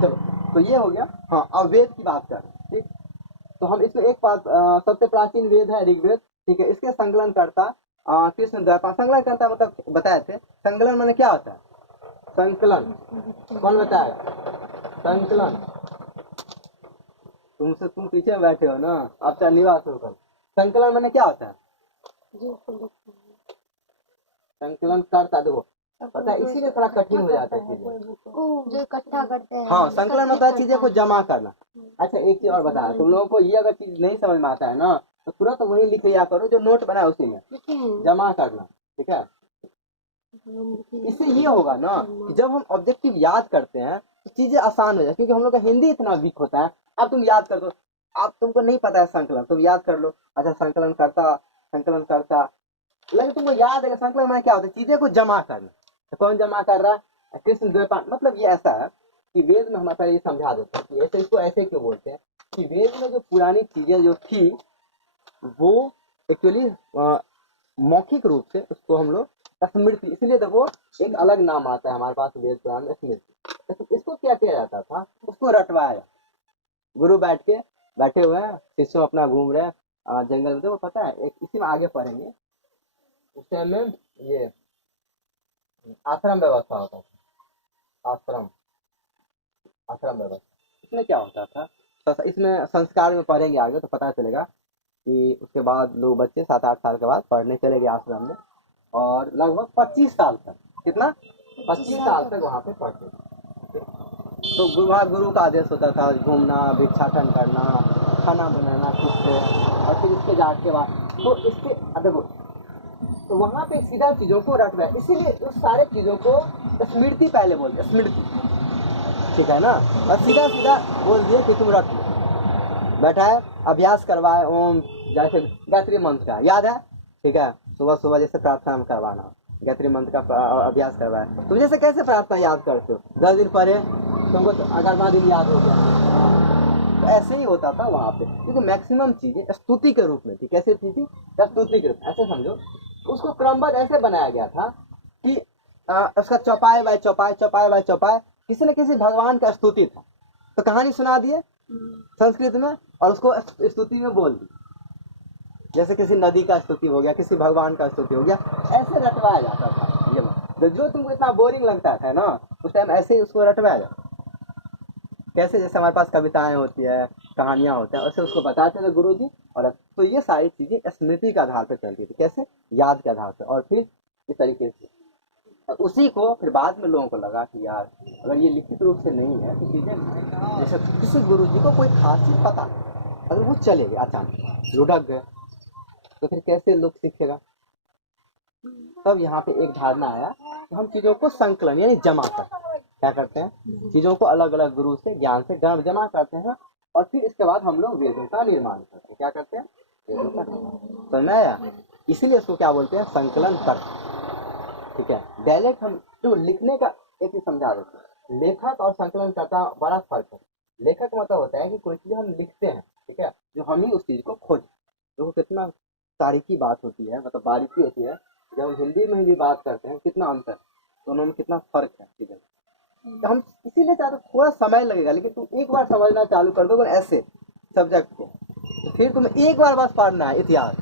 चलो तो ये हो गया। हाँ अब वेद की बात करें, ठीक, तो हम इसमें एक बात, सबसे प्राचीन वेद है ऋग्वेद, ठीक है, इसके संकलन करता कृष्ण द्वैपायन, संकलन करता मतलब बताए थे, संकलन माने क्या होता है, संकलन कौन बताया, संकलन तुम पीछे बैठे हो ना, आप चाहे निवास होकर, संकलन माने क्या होता है, संकलन करता, देखो पता है इसीलिए थोड़ा कठिन हो जाता है चीजें, जो इकट्ठा करते हैं। हाँ संकलन मतलब चीजें को जमा करना। अच्छा एक चीज और बता, तुम लोगों को ये अगर चीज नहीं समझ में आता है ना तो तुरंत वही लिख लिया करो जो नोट बना है उसी में जमा करना, ठीक है। इससे ये होगा ना कि जब हम ऑब्जेक्टिव याद करते हैं तो चीजें आसान हो जाए, क्योंकि हम लोग का हिंदी इतना वीक होता है। अब तुम याद कर दो, आप तुमको नहीं पता है संकलन, तुम याद कर लो। अच्छा संकलन करता लगे तुमको याद है कि संकलन में क्या होता है, चीजें को जमा करना। तो कौन जमा कर रहा है? कृष्ण द्वैपायन। मतलब ये ऐसा है कि वेद में हम पहले ये समझा देते हैं कि ऐसे इसको ऐसे क्यों बोलते हैं कि वेद में जो पुरानी चीजें जो थी वो एक्चुअली मौखिक रूप से उसको हम लोग स्मृति, इसलिए देखो एक अलग नाम आता है हमारे पास वेद पुराण में, स्मृति। तो इसको क्या किया जाता था, उसको रटवाया। गुरु बैठे हुए हैं, शिष्य अपना घूम रहे हैं जंगल में। तो वो पता है एक इसी में आगे पढ़ेंगे, उस टाइम में ये आश्रम व्यवस्था होता था। आश्रम व्यवस्था इसमें क्या होता था, तो इसमें संस्कार में पढ़ेंगे आगे तो पता चलेगा कि उसके बाद लोग बच्चे 7-8 साल के बाद पढ़ने चले गए आश्रम में, और लगभग 25 साल तक, कितना 25 साल तक वहाँ पे पढ़ते थे। तो वहाँ गुरु का आदेश होता था घूमना, भिक्षाटन करना, खाना बनाना खुद से, और फिर इसके जाके बाद तो इसके देखो तो वहाँ पे सीधा चीजों को रट रहा है, इसीलिए उस सारे चीजों को स्मृति पहले बोलते, स्मृति, ठीक है ना। और सीधा सीधा बोल दिए कि तुम रट लो। बैठा है, अभ्यास करवाए ओम, जैसे गायत्री मंत्र का याद है, ठीक है, सुबह सुबह जैसे प्रार्थना में करवाना, गायत्री मंत्र का अभ्यास करवाए। तुम जैसे कैसे प्रार्थना याद करते हो, 10 दिन पढ़े तुमको तो 11वां दिन याद हो गया। तो ऐसे ही होता था वहां पे, क्योंकि मैक्सिमम चीजें स्तुति के रूप में थी। कैसे थी? स्तुति के रूप में। ऐसे समझो, उसको क्रमबद्ध ऐसे बनाया गया था कि उसका चौपाई बाय चौपाई किसी न किसी भगवान का स्तुति था। तो कहानी सुना दिए संस्कृत में और उसको स्तुति में बोल दी, जैसे किसी नदी का स्तुति हो गया, किसी भगवान का स्तुति हो गया, ऐसे रटवाया जाता था। ये तो जो तुमको इतना बोरिंग लगता था ना उस टाइम, ऐसे ही उसको रटवाया जाता। कैसे? जैसे हमारे पास कविताएं होती है, कहानियां होते हैं, वैसे उसको बताते थे गुरुजी। और तो ये सारी चीजें स्मृति के आधार पर चलती थी। कैसे? याद के आधार पर। और फिर इस तरीके से उसी को फिर बाद में लोगों को लगा कि यार अगर ये लिखित रूप से नहीं है तो चीजें, जैसे किसी गुरुजी को कोई खास चीज पता, अगर वो चले गए अचानक लुढ़क गए तो फिर कैसे लोग सीखेगा? तब यहाँ पे एक धारणा आया कि हम चीजों को संकलन यानी जमा कर, क्या करते हैं, चीजों को अलग अलग गुरु से ज्ञान से जमा करते हैं, और फिर इसके बाद हम लोग वेदों का निर्माण करते हैं। क्या करते हैं? वेदों का निर्माण। समझ में आया? इसीलिए इसको क्या बोलते हैं? संकलन तर्क। ठीक है, डायरेक्ट हम तो लिखने का एक ही समझा देते हैं। लेखक और संकलन करता बड़ा फर्क है। लेखक मतलब होता है कि कोई चीज हम लिखते हैं, ठीक है, जो हम ही उस चीज को खोज, तो कितना तारीकी बात होती है, मतलब बारीकी होती है। जब हम हिंदी में भी बात करते हैं कितना अंतर, दोनों में कितना फर्क है चीजें। तो हम इसीलिए चाहते थोड़ा समय लगेगा, लेकिन तुम एक बार समझना चालू कर दोगे ऐसे सब्जेक्ट को, तो फिर तुम्हें एक बार बस पढ़ना है इतिहास,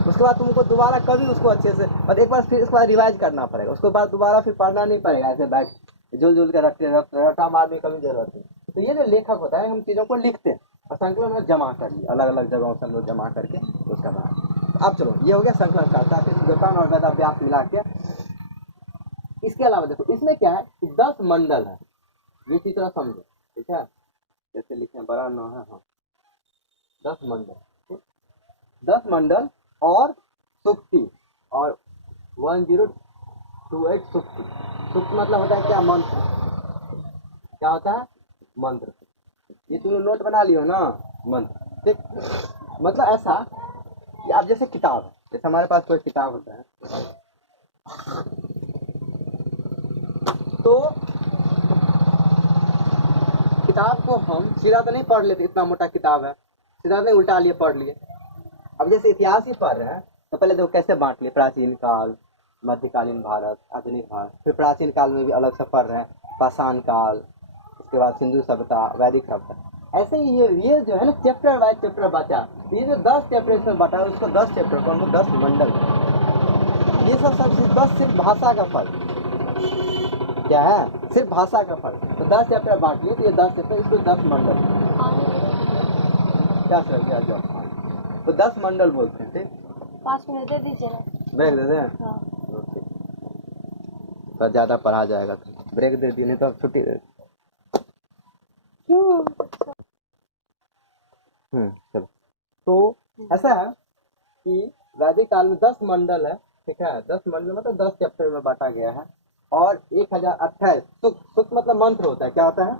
उसके बाद तुमको दोबारा कभी उसको अच्छे से, और एक बार फिर उसके बाद रिवाइज करना पड़ेगा, उसके बाद दोबारा फिर पढ़ना नहीं पड़ेगा ऐसे बैठ जुल के रटा मारने की कभी जरूरत नहीं। तो ये जो लेखक होता है, हम चीजों को लिखते हैं और संकलन में जमा कर लिया, अलग अलग जगहों से हम लोग जमा करके उसका बना। अब चलो ये हो गया संकलन करता, फिर व्याकरण और वेदाभ्यास मिला के। इसके अलावा देखो इसमें क्या है कि 10 मंडल है, ये चीज तरह समझो, ठीक है, जैसे लिखे बड़ा न है, हाँ 10 मंडल, 10 मंडल और सुक्ति, और 1028 सुक्ति। सुक्ति मतलब होता है क्या? मंत्र। क्या होता है? मंत्र। ये तुम नोट बना लियो ना, मंत्र, ठीक। मतलब ऐसा कि आप जैसे किताब, जैसे हमारे पास कोई किताब होता है तो किताब को हम सीधा तो नहीं पढ़ लेते, इतना मोटा किताब है, सीधा नहीं उल्टा लिए पढ़ लिए। अब जैसे इतिहास ही पढ़ रहे हैं तो पहले देखो कैसे बांट लिए, प्राचीन काल, मध्यकालीन भारत, आधुनिक भारत, फिर प्राचीन काल में भी अलग से पढ़ रहे हैं, पाषाण काल, उसके बाद सिंधु सभ्यता, वैदिक सभ्यता। ऐसे ही ये जो है ना चैप्टर वाइज चैप्टर बचा, ये जो 10 चैप्टर इसमें बटा है उसको 10 चैप्टर को हमको 10 मंडल। ये सब चीज बस सिर्फ भाषा का फर्क क्या है, सिर्फ भाषा का फर्क। तो 10 चैप्टर बांट लिए तो ये 10 चैप्टर, इसको 10 मंडल। क्या सर क्या जॉब, तो 10 मंडल बोलते हैं। ठीक, 5 मिनट दे दीजिए ना, ब्रेक दे दें? हाँ। तो ज्यादा पढ़ा जाएगा तो ब्रेक दे दी, नहीं तो छुट्टी दे। क्यों? चलो, तो ऐसा है कि वैदिक काल में 10 मंडल है, ठीक है, 10 मंडल मतलब 10 चैप्टर में बांटा गया है, और 1028 सुख मतलब मंत्र होता है। क्या होता है?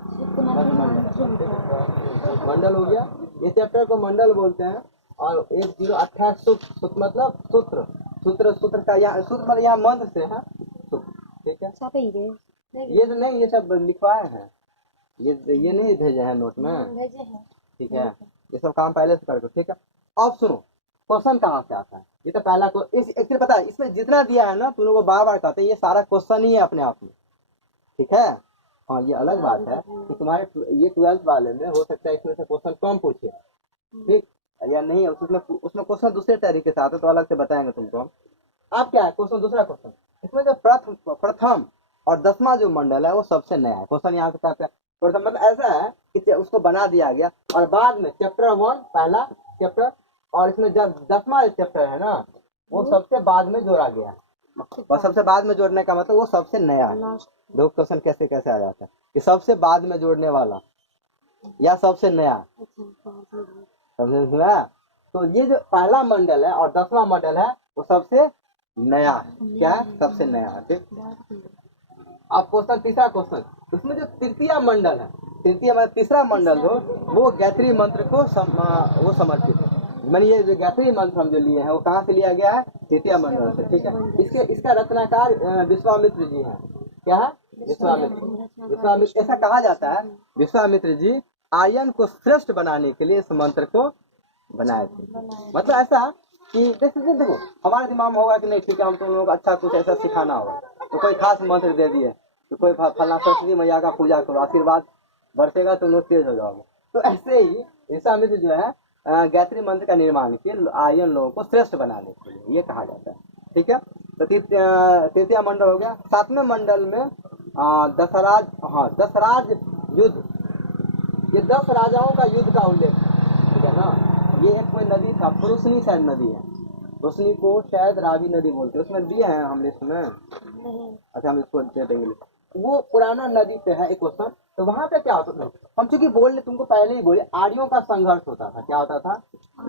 मंडल हो गया, ये चैप्टर को मंडल बोलते हैं। और 1028 सूत्र मतलब सूत्र, सूत्र का यहाँ सूत्र मतलब यहाँ मंत्र से है सूत्र, ठीक है। ये तो नहीं, ये सब लिखवाए हैं, ये नहीं भेजे हैं नोट में, भेजे हैं, ठीक है। ये सब काम पहले से करके, ठीक है। अब सुनो क्वेश्चन कहाँ से आता है। ये तो पहला इस एक्चुअली पता है, इसमें जितना दिया है ना तुम लोगों को बार बार कहते हैं, ये सारा क्वेश्चन ही है अपने आप में, ठीक है। हाँ ये अलग बात है कि तुम्हारे ये 12th वाले में हो सकता है इसमें से क्वेश्चन कम पूछे, ठीक, या नहीं उसमें क्वेश्चन दूसरे तरीके से आता है, तो अलग से बताएंगे तुमको हम। अब क्या है क्वेश्चन, दूसरा क्वेश्चन इसमें जो प्रथम और 10वां जो मंडल है वो सबसे नया है। क्वेश्चन यहाँ से कहते हैं प्रथम मतलब ऐसा है कि उसको बना दिया गया और बाद में चैप्टर 1 पहला चैप्टर और इसमें जब 10वां चैप्टर है ना वो सबसे बाद में जोड़ा गया, और सबसे बाद में जोड़ने का मतलब वो सबसे नया है। दो क्वेश्चन कैसे कैसे आ जाता है कि सबसे बाद में जोड़ने वाला या सबसे नया, समझे। तो ये जो पहला मंडल है और 10वां मंडल है वो सबसे नया है, क्या है? सबसे नया है, ठीक। अब क्वेश्चन तीसरा क्वेश्चन, उसमें जो तृतीय मंडल है, तृतीय मतलब तीसरा मंडल हो वो गायत्री मंत्र को वो समर्पित है। मैंने ये जो गायत्री मंत्र हम जो लिए हैं वो कहाँ से लिया गया है, तृतीय मंडल से, ठीक है। इसका रचनाकार विश्वामित्र जी हैं, क्या है, विश्वामित्र। ऐसा कहा जाता है विश्वामित्र जी आर्यन को श्रेष्ठ बनाने के लिए इस मंत्र को बनाए थे। मतलब ऐसा कि देखो हमारे दिमाग में होगा कि नहीं ठीक है हम तुम लोगों को अच्छा कुछ ऐसा सिखाना होगा, तो कोई खास मंत्र दे दिए तो कोई फलना सरस्वती मैया का पूजा करो, आशीर्वाद बरसेगा तो लोग तेज हो जाओगे। तो ऐसे ही विश्वामित्र जो है गायत्री मंत्र का निर्माण किए आर्यन लोगों को श्रेष्ठ बनाने के लिए, ये कहा जाता है, ठीक है। तो तृतीय मंडल हो गया। 7वें मंडल में दशराज युद्ध, ये 10 राजाओं का युद्ध का उल्लेख है, ठीक है ना। ये एक कोई नदी था, पुरुषनी शायद नदी है, रोशनी को शायद रावी नदी बोलते हैं, उसमें दिए हैं हम लिस्ट में, अच्छा हम इसको दे देंगे। वो पुराना नदी पे है एक क्वेश्चन। तो वहां पे क्या होता था, हम चूंकि बोल रहे तुमको पहले ही बोले आर्यों का संघर्ष होता था, क्या होता था,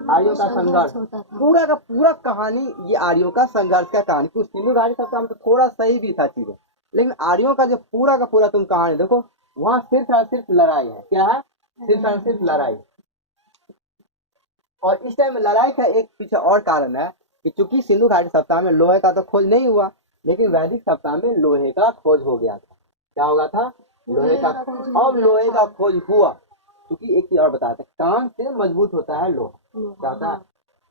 आर्यों का संघर्ष, पूरा का पूरा कहानी ये आर्यों का संघर्ष का कहानी। कुछ सिंधु घाटी सप्ताह में तो थोड़ा सही भी था चीजें, लेकिन आर्यों का जो पूरा का पूरा तुम कहानी देखो वहाँ सिर्फ और सिर्फ लड़ाई है, क्या है, सिर्फ और सिर्फ लड़ाई। और इस टाइम लड़ाई का एक पीछे और कारण है कि चूंकि सिंधु घाटी सप्ताह में लोहे का तो खोज नहीं हुआ, लेकिन वैदिक सप्ताह में लोहे का खोज हो गया था। क्या होगा था, लोहे का। अब लोहे का खोज हुआ, क्योंकि एक चीज और बताते हैं, काम से मजबूत होता है लोहा, क्या होता है।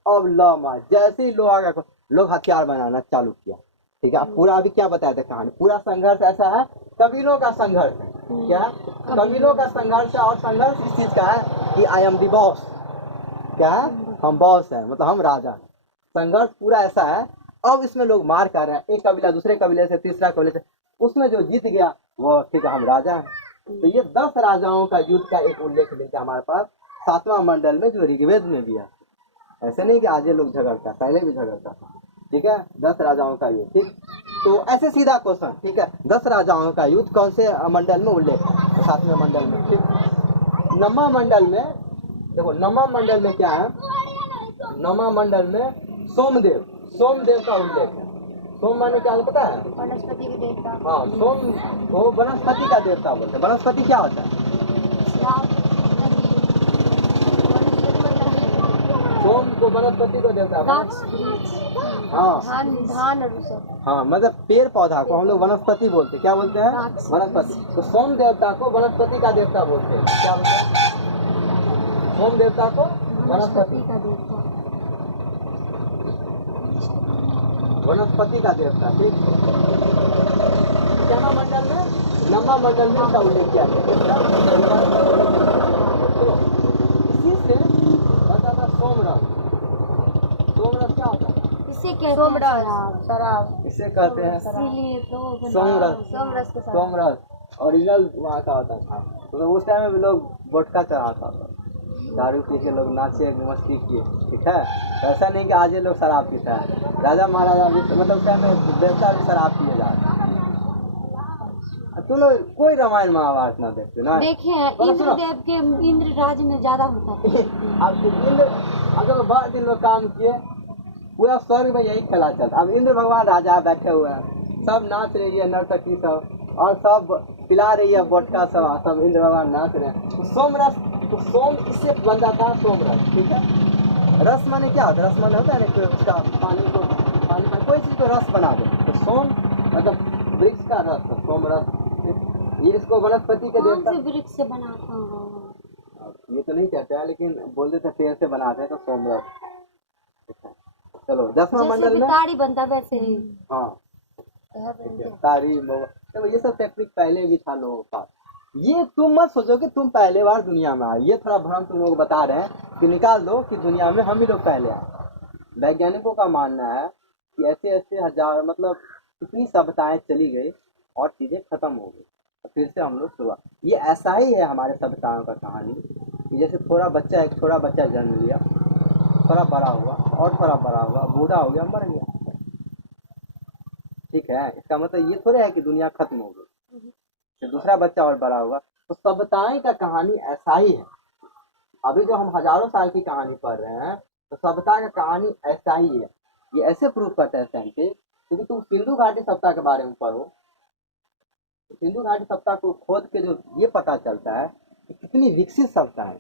अब लोहा जैसे ही लोहा का लोग हथियार बनाना चालू किया, ठीक है। पूरा अभी क्या बताया था कहानी, पूरा संघर्ष ऐसा है, कबीलों का संघर्ष है, क्या, कबीलों का संघर्ष है। और संघर्ष इस चीज का है कि आई एम दी बॉस, क्या है, हम बॉस है, मतलब हम राजा। संघर्ष पूरा ऐसा है। अब इसमें लोग मार कर रहे हैं, एक कबीला दूसरे कबीले से, तीसरा कबीले से, उसमें जो जीत गया वो ठीक है हम राजा हैं। तो ये 10 राजाओं का युद्ध का एक उल्लेख मिलता है हमारे पास 7वां मंडल में, जो ऋग्वेद में भी है। ऐसे नहीं कि आज ये लोग झगड़ता, पहले भी झगड़ता था, ठीक है। 10 राजाओं का युद्ध, ठीक। तो ऐसे सीधा क्वेश्चन, ठीक है, 10 राजाओं का युद्ध कौन से मंडल में उल्लेख है, 7वें मंडल में, ठीक। 9वां मंडल में देखो, 9वां मंडल में क्या है, 9वां मंडल में सोमदेव का उल्लेख है। सोम माने क्या पता है, वनस्पति के देवता। हाँ, सोम को वनस्पति का देवता बोलते हैं। वनस्पति क्या होता है, सोम को वनस्पति को देवता, हाँ धान हाँ, मतलब पेड़ पौधा को हम लोग वनस्पति बोलते हैं, क्या बोलते हैं, वनस्पति। तो सोम देवता को वनस्पति का देवता बोलते हैं, क्या बोलते हैं, सोम देवता को वनस्पति का देवता, वनस्पति का देवता, ठीक। 9वां मंडल में, 9वां मंडल में इसका उल्लेख किया गया। इसी से बता था सोमरस। सोमरस क्या होता है, इसे कहते हैं शराब, इसे कहते हैं सोमरस। सोमरस ओरिजिनल वहाँ का होता था, तो उस टाइम में लोग वोडका चढ़ाता था, दारू पी के लोग नाचे मस्ती किए, ठीक है। ऐसा नहीं कि आज ये लोग शराब पीता है, राजा महाराजा भी, मतलब उस टाइम में देवता भी शराब पिए जाते। तुम लोग कोई रामायण महाभारत ना देखते ना, देखे हैं, इंद्रदेव के इंद्र राज में ज्यादा होता है। अब इंद्र अगर बहुत दिन लोग काम किए, पूरा स्वर्ग में यही खेला चलता। अब इंद्र भगवान राजा बैठे हुए हैं, सब नाच रही है नर्तकी सब, और सब पिला रही है वोडका, सब सब इंद्र भगवान नाच रहे हैं। तो सोम रस, तो सोम इससे बन जाता है सोम रस, ठीक है। रस माने क्या होता है? रस माने होता है ना कि उसका पानी में कोई चीज को रस बना दो, तो सोम मतलब वृक्ष का रस, सोम रस। ये इसको वनस्पति के कौन देवता, से वृक्ष से बनाता हूँ? ये तो नहीं कहते हैं, लेकिन बोल देते पेड़ से बनाते हैं तो सोम रस। चलो 10वां जैसे मंडल में, ताड़ी बनता वैसे ही हाँ घर ठीक बनते है, हैं। तारी मोह, तो ये सब टेक्निक पहले भी था लोगों का। ये तुम मत सोचो कि तुम पहले बार दुनिया में आए, ये थोड़ा भ्रम तुम लोग बता रहे हैं कि निकाल दो कि दुनिया में हम ही लोग पहले आए। वैज्ञानिकों का मानना है कि ऐसे ऐसे हजार मतलब कितनी सभ्यताएं चली गई और चीजें खत्म हो गई, और फिर से हम लोग शुरुआत। ये ऐसा ही है हमारे सभ्यताओं का कहानी कि जैसे एक थोड़ा बच्चा जन्म लिया, थोड़ा बड़ा हुआ और थोड़ा बड़ा हुआ, बूढ़ा हो गया, मर गया, ठीक है। इसका मतलब ये थोड़े है कि दुनिया खत्म हो गई, फिर दूसरा बच्चा और बड़ा हुआ। तो सभ्यताएं का कहानी ऐसा ही है। अभी जो हम हजारों साल की कहानी पढ़ रहे हैं, तो सभ्यता का कहानी ऐसा ही है। ये ऐसे प्रूव करता है साइंटिस्ट, क्योंकि तुम सिंधु घाटी सभ्यता के बारे में पढ़ो, तो सिंधु घाटी सभ्यता को खोद के जो ये पता चलता है कि कितनी विकसित सभ्यता है।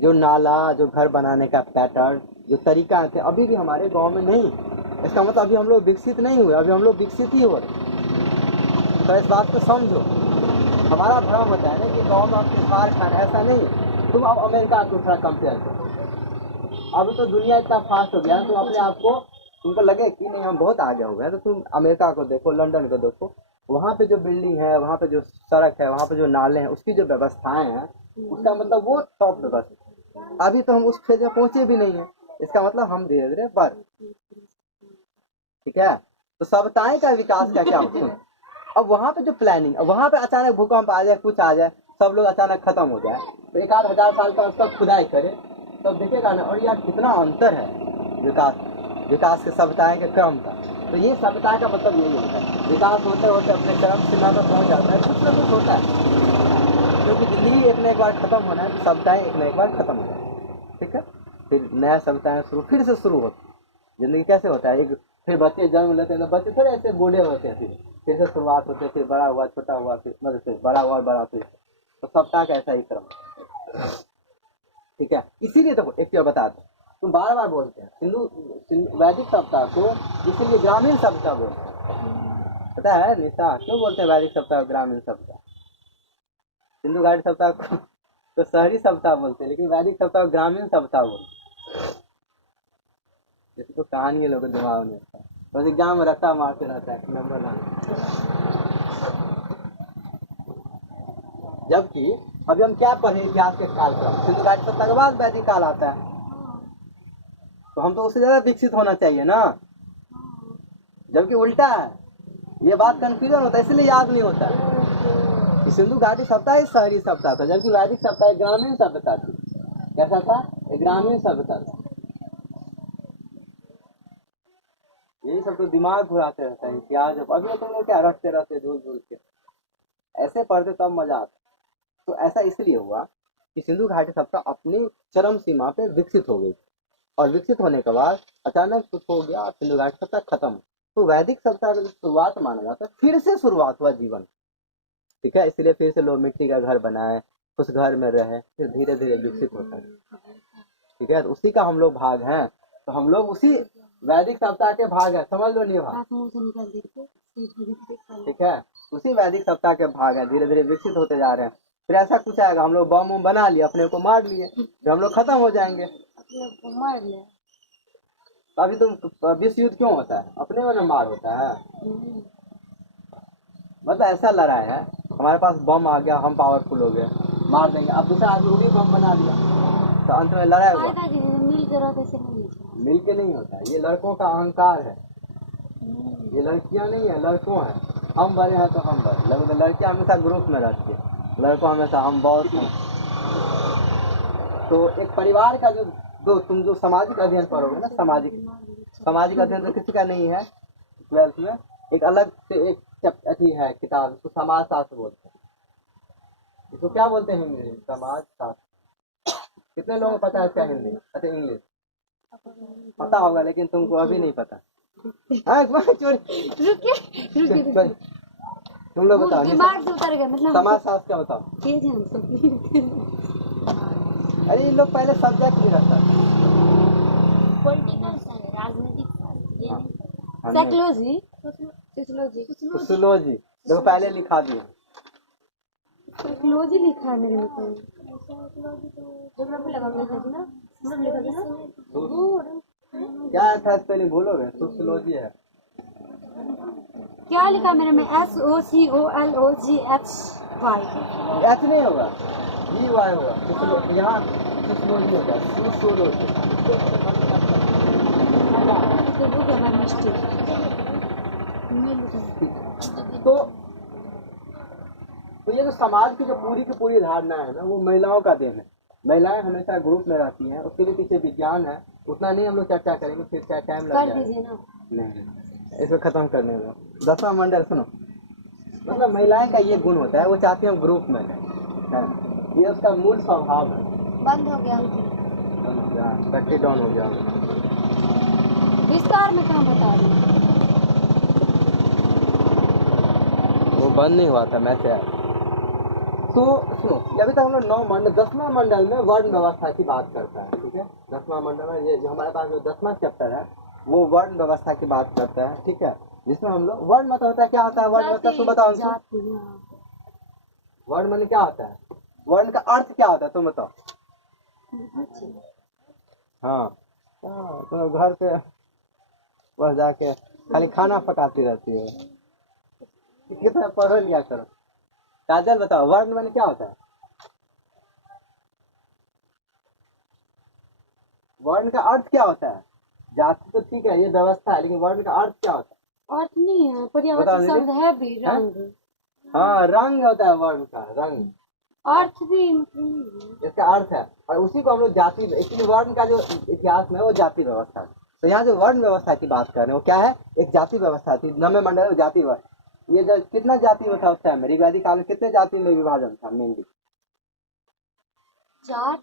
जो नाला, जो घर बनाने का पैटर्न, जो तरीका थे, अभी भी हमारे गांव में नहीं। इसका मतलब अभी हम लोग विकसित नहीं हुए, अभी हम लोग विकसित ही हो रहे। तो इस बात को समझो। हमारा भ्रम होता है ना कि गाँव में आप स्मार्टफोन, ऐसा नहीं है। तुम अब अमेरिका को थोड़ा कंपेयर करो, अभी तो दुनिया इतना फास्ट हो गया है, तुम अपने आप को, तुमको लगे कि नहीं हम बहुत आगे हो गए, तो तुम अमेरिका को देखो, लंदन को देखो, वहाँ पे जो बिल्डिंग है, वहाँ पे जो सड़क है, वहाँ पे जो नाले हैं, उसकी जो व्यवस्थाएं हैं, उसका मतलब वो टॉप व्यवस्था। अभी तो हम उस फेज में पहुंचे भी नहीं है। इसका मतलब हम धीरे धीरे बढ़, ठीक है। तो सभ्यताएं का विकास का क्या होता? अब वहाँ पे जो प्लानिंग, वहाँ पे अचानक भूकंप आ जाए, कुछ आ जाए, सब लोग अचानक खत्म हो जाए, तो 1000 साल का उसका खुदाई करे, तब दिखेगा ना, और यार कितना अंतर है विकास के सभ्यताएं के क्रम का। तो ये सभ्यता का मतलब यही होता है, विकास होते होते अपने चरम सीमा पर पहुंच जाता है, कुछ ना कुछ होता है। क्योंकि जिंदगी एक न एक बार खत्म होना है, तो सभ्यताएं एक न एक बार खत्म हो जाए, ठीक है। फिर नया सभ्यताएं फिर से शुरू होती है। जिंदगी कैसे होता है, एक फिर बच्चे जन्म लेते हैं, तो बच्चे थोड़े ऐसे बूढ़े होते हैं, फिर से शुरुआत होती है, फिर बड़ा हुआ, छोटा हुआ, फिर मतलब फिर बड़ा हुआ और बड़ा, फिर तो सप्ताह का ऐसा ही क्रम, ठीक है। इसीलिए तो एक चीज बता दो, तुम बार बार बोलते हैं वैदिक सप्ताह को, इसीलिए ग्रामीण सप्ताह बोलते हैं, पता है निशा क्यों बोलते हैं वैदिक सप्ताह ग्रामीण सप्ताह? सिंधु घाटी सप्ताह को तो शहरी सप्ताह बोलते हैं, लेकिन वैदिक सप्ताह ग्रामीण सप्ताह बोलते हैं। इसको कहानी लोगों के दिमाग में होता है, बस एग्जाम में रट्टा मारते रहता है नंबर लाने। जबकि अभी हम क्या पढ़े इतिहास के कालक्रम, सिंधु घाटी सप्ताह के बाद वैदिक काल आता है, तो हम तो उससे ज्यादा विकसित होना चाहिए ना, जबकि उल्टा है। ये बात कंफ्यूजन होता है, इसलिए याद नहीं होता है कि सिंधु घाटी सप्ताह ही शहरी सप्ताह था, जबकि वैदिक सप्ताह ग्रामीण सभ्यता थी। कैसा था? ग्रामीण सभ्यता था। यही सब तो दिमाग घुराते रहता है इतिहास। अभी तुम लोग क्या रटते रहते झूल झूल के, ऐसे पढ़ते तब मजा आता। तो ऐसा इसलिए हुआ कि सिंधु घाटी सभ्यता अपनी चरम सीमा पे विकसित हो गई, और विकसित होने के बाद अचानक कुछ हो गया, सिंधु घाटी सभ्यता खत्म। तो वैदिक सभ्यता की शुरुआत माना जाता है, फिर से शुरुआत हुआ जीवन, ठीक है। इसलिए फिर से लोग मिट्टी का घर बनाए, उस घर में रहे, फिर धीरे धीरे विकसित होता है, ठीक है। तो उसी का हम लोग भाग हैं, तो हम लोग उसी वैदिक सप्ताह के भाग है, समझ लो नहीं भाग, ठीक है। उसी वैदिक सप्ताह के भाग है, धीरे धीरे विकसित होते जा रहे हैं। फिर ऐसा कुछ आएगा, हम लोग बम उम बना लिए, अपने को मार लिए, फिर हम लोग खत्म हो जाएंगे। अभी तुम विश्व युद्ध क्यों होता है? अपने में मार होता है, मतलब ऐसा लड़ाई है, हमारे पास बम आ गया, हम पावरफुल हो गए, मार देंगे, अब दूसरा आदमी भी बम बना लिया, तो अंत में लड़ाई हुआ। मिल के नहीं होता है, ये लड़कों का अहंकार है, ये लड़कियां नहीं है, लड़कों है। हम बड़े हैं तो हम बड़े, लड़कियां हमेशा ग्रुप में रहती है, लड़कों हमेशा हम बॉस हैं। तो एक परिवार का जो तुम जो सामाजिक अध्ययन पढ़ोगे ना, सामाजिक अध्ययन तो किसी का नहीं है 12th में, एक अलग से एक अथी है किताब, उसको समाज शास्त्र बोलते हैं। इसको क्या बोलते हैं हिंदी? समाज शास्त्र। कितने लोगों को पता है क्या हिंदी? अच्छा इंग्लिश पता होगा, लेकिन तुमको अभी नहीं पता। हाँ, चोरी तुम लोग बताओ दिमाग से उतर गए मतलब समाज शास्त्र क्या बताओ। तेज हैं हम सब। अरे इन लोग पहले सब्जेक्ट भी रखता था। पॉलिटिकल साइंस, राजनीतिक साइंस, ये हाँ, नहीं हमने साइकोलॉजी, सोशियोलॉजी, सोशियोलॉजी देखो पहले लिखा दिया। साइकोलॉजी लिखा है मेरे में तो। ज्योग्राफी लगा लिखा था ना, मतलब लिखा था ना। क्या था पहले बोलोगे। सोशियोलॉजी है। क्या लिखा मेरे में? SOCOLOGHY। एच नहीं होगा, ई वाई होगा। यहाँ सोशियोलॉजी होगा। सोशियोलॉजी तो वो क्या है मिस्टेक? तो ये जो समाज की जो पूरी धारणा है ना, वो महिलाओं का देन है। महिलाएं हमेशा ग्रुप में रहती हैं, उसके लिए पीछे विज्ञान है। उतना नहीं हम लोग चर्चा करेंगे, फिर क्या टाइम लग कर जाएगा। दीजिए ना। नहीं, इसको खत्म करने में 10वां मंडल सुनो। मतलब महिलाएं का ये गुण होता है, वो चाहती है हम ग्रुप में रहें। ये उसका मूल स्वभाव है। बंद हो गया। बैटरी डाउन हो गया। विस्तार में कहाँ बता रहे हैं? वो बंद नहीं हुआ था मैसेज। तो सुनो, अभी तक हम लोग 9 मंडल 10वां मंडल में वर्ण व्यवस्था की बात करता है। ठीक है, 10वां मंडल में ये जो हमारे पास जो 10वां चैप्टर है वो वर्ण व्यवस्था की बात करता है। ठीक है, जिसमें हम लोग वर्ण मतलब होता है, क्या होता है वर्ण मतलब तुम बताओ। वर्ण मतलब क्या होता है, वर्ण का अर्थ क्या होता है तुम बताओ। हाँ, तो घर पे बस जाके खाली खाना पकाती रहती है। कितना पढ़ो लिया करो। काजल बताओ, वर्ण माने क्या होता है। वर्ण का अर्थ क्या होता है। जाति तो ठीक है, ये व्यवस्था है, लेकिन वर्ण का अर्थ क्या होता है। अर्थ नहीं है, पर्यायवाची शब्द है भी, रंग। हाँ, रंग होता है वर्ण का, रंग। अर्थ भी इसका अर्थ है, और उसी को हम लोग जाति, इसलिए वर्ण का जो इतिहास में वो जाति व्यवस्था है। तो यहाँ जो वर्ण व्यवस्था की बात कर रहे हैं वो क्या है, एक जाति व्यवस्था थी। 9वें मंडल में जाति व्यवस्था। ये जो कितना जाति में था उस टाइम में, ऋग्वैदिक काल में कितने जाति में विभाजन था मेनली। 4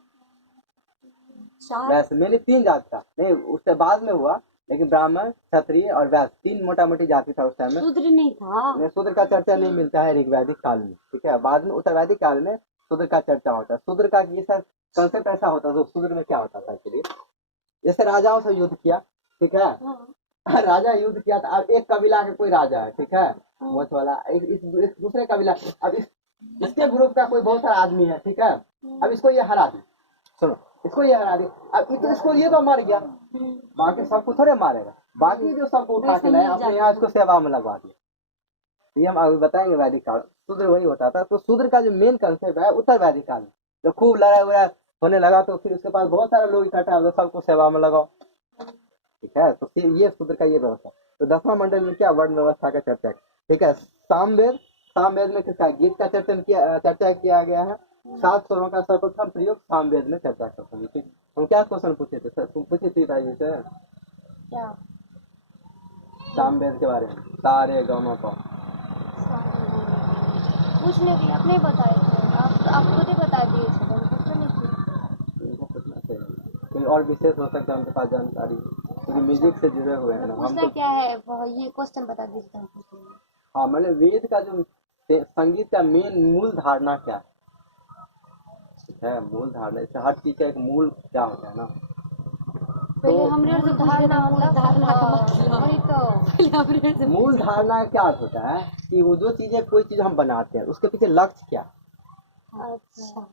वैसे मेनली 3 जाति था। नहीं, उससे बाद में हुआ, लेकिन ब्राह्मण, क्षत्रिय और वैश्य 3 मोटा मोटी जाति था उस टाइम में। शूद्र नहीं था। शूद्र का चर्चा नहीं मिलता है ऋग्वैदिक काल में। ठीक है, बाद में उत्तरवैदिक काल में शूद्र का चर्चा होता है। शूद्र का ये सर कंसेप्ट ऐसा होता है, शूद्र में क्या होता था एक्चुअली, जैसे राजाओं से युद्ध किया। ठीक है, राजा युद्ध किया था। अब एक कबीला के कोई राजा है, ठीक है, मोच वाला, इस दूसरे कबीला, अब इसके ग्रुप का कोई बहुत सारा आदमी है। ठीक है, अब इसको ये हरा दी, सुनो, इसको ये हरा दी। अब इसको ये तो मर गया, बाकी सबको थोड़े मारेगा। बाकी जो सबको उठा के लाए अपने यहाँ इसको सेवा में लगवा दिया। ये हम अभी बताएंगे वैदिक काल। शूद्र वही होता था। तो शूद्र का जो मेन कंसेप्ट है उत्तर वैदिक काल में, जब खूब लड़ाई वड़ाई होने लगा तो फिर उसके पास बहुत सारे लोग इकट्ठा हो गए, सबको सेवा में लगाओ। ठीक है, तो फिर ये शूद्र का ये व्यवस्था। तो 10वां मंडल में क्या वर्ण व्यवस्था का चर्चा। ठीक है, सामवेद में किसका गीत का चर्चा किया गया है। 7 स्वरों का सर्वप्रथम प्रयोग सामवेद में चर्चा करते हैं। ठीक, हम क्या क्वेश्चन पूछे थे, तुम पूछी थी भाई से क्या सामवेद के बारे में, सारे गाँव को पूछने की अपने बताए थे, आप खुद ही बता दिए थे, कोई और विशेष हो सकता है उनके पास जानकारी, क्योंकि म्यूजिक से जुड़े हुए हैं ना हम। तो क्या है ये क्वेश्चन बता दीजिए। हाँ, मैंने वेद का जो संगीत का मेन मूल धारणा क्या है। ठीक है, मूल धारणा, इससे हर चीज का एक मूल क्या होता है ना। तो हमने जो धारणा वही तो मूल धारणा क्या अर्थ होता है कि वो जो चीजें कोई चीज हम बनाते हैं उसके पीछे लक्ष्य क्या। अच्छा,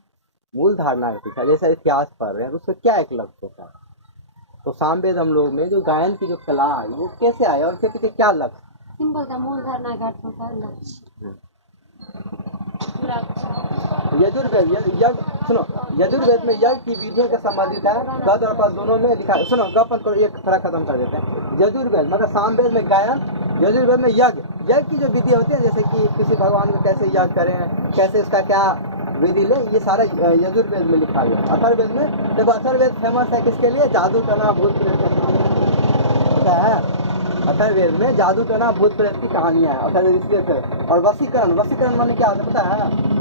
मूल धारणा के पीछे, जैसे इतिहास पढ़ रहे हैं उसका क्या एक लक्ष्य होता है। तो सामवेद हम लोग में जो गायन की जो कला है वो कैसे आया और उसके पीछे क्या लक्ष्य। सिंपल था, मूल धारणा का अर्थ होता है लक्ष्य। यजुर्वेद यज्ञ, सुनो, यजुर्वेद में यज्ञ की विधियों के संबंधित है। गद और पद दोनों में लिखा है। सुनो, गपन को एक थोड़ा खत्म कर देते हैं। यजुर्वेद मतलब सामवेद में गायन, यजुर्वेद में यज्ञ की जो विधि होती है, जैसे कि किसी भगवान को कैसे यज्ञ करें, कैसे उसका क्या विधि ले, ये सारा यजुर्वेद में लिखा गया। अथर्ववेद में देखो, अथर्ववेद फेमस है किसके लिए, जादू टना भूत प्रेत है। अथर्ववेद में जादू टना भूत प्रेत की कहानियां है अथर्ववेद इसलिए थे। और वशीकरण माने क्या होता है पता है।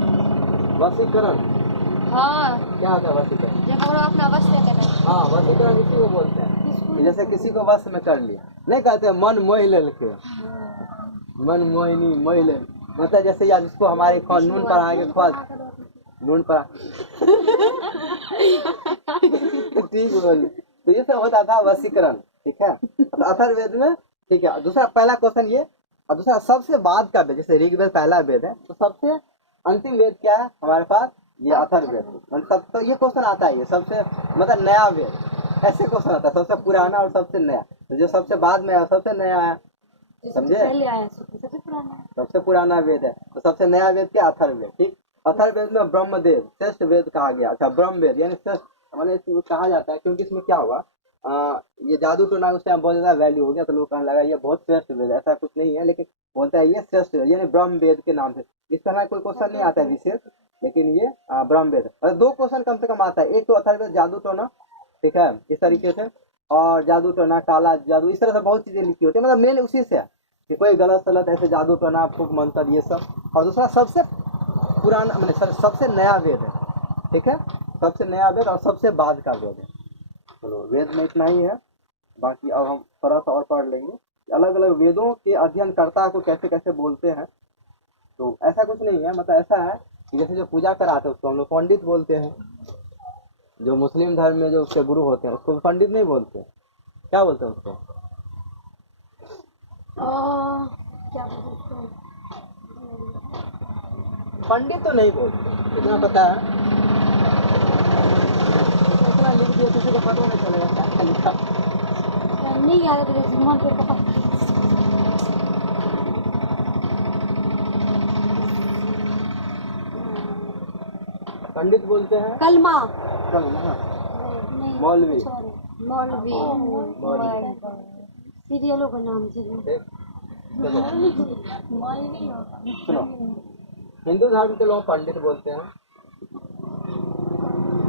वशीकरण, हाँ, क्या होता है वशीकरण, जब हम अपना वश में करना। हाँ, वशीकरण इसी को बोलते हैं कि जैसे किसी को वश में कर लिया। नहीं कहते मन मोह लेके, मन मोहिनी मोह ले, मतलब जैसे यार जिसको हमारे नून पढ़ाएंगे खुद नून पढ़ा ठीक बोल। तो ये सब होता था वशीकरण, ठीक है। तो अथर्ववेद में, ठीक है। दूसरा पहला क्वेश्चन ये, और दूसरा सबसे बाद का वेद, जैसे ऋग्वेद पहला वेद है, तो सबसे अंतिम वेद क्या है हमारे पास, ये अथर्ववेद। मतलब तो ये क्वेश्चन आता है, ये सबसे मतलब नया वेद, ऐसे क्वेश्चन आता है, सबसे पुराना और सबसे नया। तो जो सबसे बाद में है सबसे नया है, समझे, सबसे पुराना वेद है। तो सबसे नया वेद क्या, अथर्ववेद, ठीक। अथर्ववेद में ब्रह्मदेव श्रेष्ठ वेद कहा गया। अच्छा, ब्रह्म वेद यानी श्रेष्ठ मैंने इसमें कहा जाता है, क्योंकि इसमें क्या हुआ, ये जादू टोना उस टाइम बहुत ज्यादा वैल्यू हो गया, तो लोग कहने लगा ये बहुत श्रेष्ठ वेद, ऐसा कुछ नहीं है, लेकिन बोलता है ये श्रेष्ठ वेद यानी ब्रह्म वेद के नाम से। इस तरह कोई क्वेश्चन नहीं आता है विशेष, लेकिन ये ब्रह्म वेद। और दो क्वेश्चन कम से कम आता है, एक तो अथर्ववेद जादू टोना, ठीक है, इस तरीके से, और जादू टोना काला जादू, इस तरह से बहुत चीजें लिखी होती है, मतलब मेन उसी से है कि कोई गलत सलत ऐसे जादू टोना फूक मंत्र ये सब। और दूसरा सबसे पुराना मतलब सबसे नया वेद है, ठीक है, सबसे नया वेद और सबसे बाद का वेद है। चलो वेद में इतना ही है, बाकी अब हम थोड़ा सा और पढ़ लेंगे अलग अलग वेदों के अध्ययनकर्ता को कैसे कैसे बोलते हैं। तो ऐसा कुछ नहीं है, मतलब ऐसा है कि जैसे जो पूजा कराते हैं उसको हम लोग पंडित बोलते हैं, जो मुस्लिम धर्म में जो उसके गुरु होते हैं उसको पंडित नहीं बोलते, क्या बोलते हैं उसको, क्या बोलते हैं, पंडित तो नहीं बोलते, इतना पता है। इतना लिख दिया किसी को पता नहीं चलेगा क्या लिखा, नहीं याद है जुम्मन पे पता। पंडित बोलते हैं कलमा, कलमा, नहीं मौलवी, मौलवी, सीरियलों का नाम से सुनो, हिंदू धर्म के लोग पंडित बोलते हैं,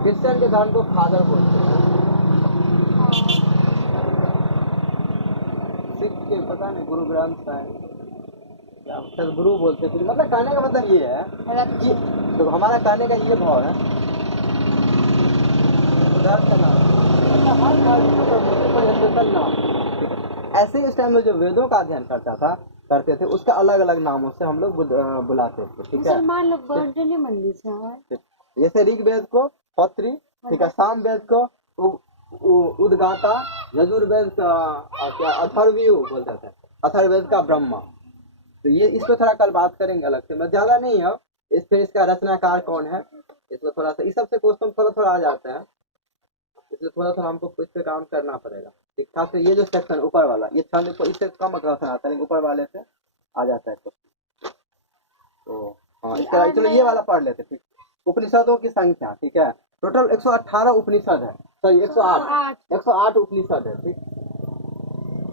क्रिश्चियन के धर्म को फादर बोलते हैं, सिख के पता नहीं गुरु ग्रंथ साहिब क्या सदगुरु बोलते हैं। मतलब कहने का मतलब ये है कि तो हमारा कहने का ये भाव है, धर्म का नाम मतलब हर धर्म नाम, ठीक है। ऐसे ही इस टाइम में जो वेदों का अध्ययन करते थे उसका अलग अलग नामों से हम लोग बुलाते थे, ठीक है। मुसलमान लोग बोलते नहीं मंदिर से, जैसे ऋग्वेद को पौत्री, ठीक है, सामवेद को उद्गाता, यजुर्वेद क्या अथर्वयु बोलता था, अथर्ववेद का ब्रह्मा। तो ये इस पर थोड़ा कल बात करेंगे अलग से, मैं ज्यादा नहीं है। इस पे इसका रचनाकार कौन है, इसमें थोड़ा सा इस सबसे क्वेश्चन थोड़ा आ जाता है, इसलिए थोड़ा सा हमको इस पे काम करना पड़ेगा, ठीक। खास कर ये जो सेक्शन ऊपर वाला ये छंद को इससे कम क्वेश्चन आता है, लेकिन ऊपर वाले से आ जाता है तो हाँ इसका चलो ये वाला पढ़ लेते, ठीक। उपनिषदों की संख्या, ठीक है, टोटल 118 उपनिषद है, सॉरी 108 उपनिषद है, ठीक।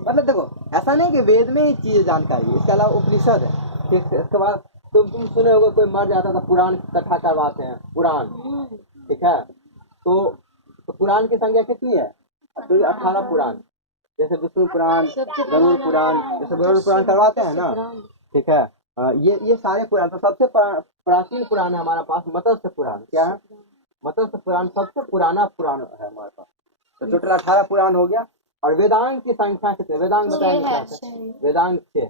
मतलब देखो ऐसा नहीं कि वेद में ही चीज जानकारी है, इसके अलावा उपनिषद है, ठीक। इसके बाद तुम सुने होगे कोई मर जाता था पुराण कथा करवाते हैं, पुराण, ठीक है। तो पुराण की संख्या कितनी है, 18 पुराण, जैसे विष्णु पुराण, गरुड़ पुराण, जैसे गरुड़ पुराण करवाते हैं ना, ठीक है। ये सारे पुराण, तो सबसे प्राचीन पुराण है हमारे पास मत्स्य पुराण, क्या है, मत्स्य पुराण सबसे पुराना पुराण है हमारे पास। तो टोटल 18 पुराण हो गया। और वेदांग की संख्या कितने, वेदांग बताएंगे, वेदांग 6 है।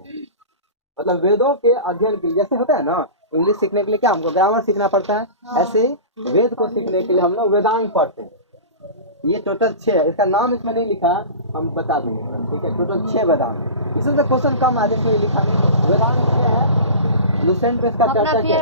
मतलब वेदों के अध्ययन के लिए जैसे होता है ना, इंग्लिश सीखने के लिए क्या हमको ग्रामर सीखना पड़ता है, ऐसे ही वेद को सीखने के लिए हम लोग वेदांग पढ़ते हैं। ये टोटल 6 है, इसका नाम इसमें नहीं लिखा है, हम बता देंगे, ठीक है। टोटल 6 वेदांग, इसमें से क्वेश्चन कम आगे इसमें लिखा नहीं, वेदांग 6 है। लुसेंट में इसका चर्चा किया।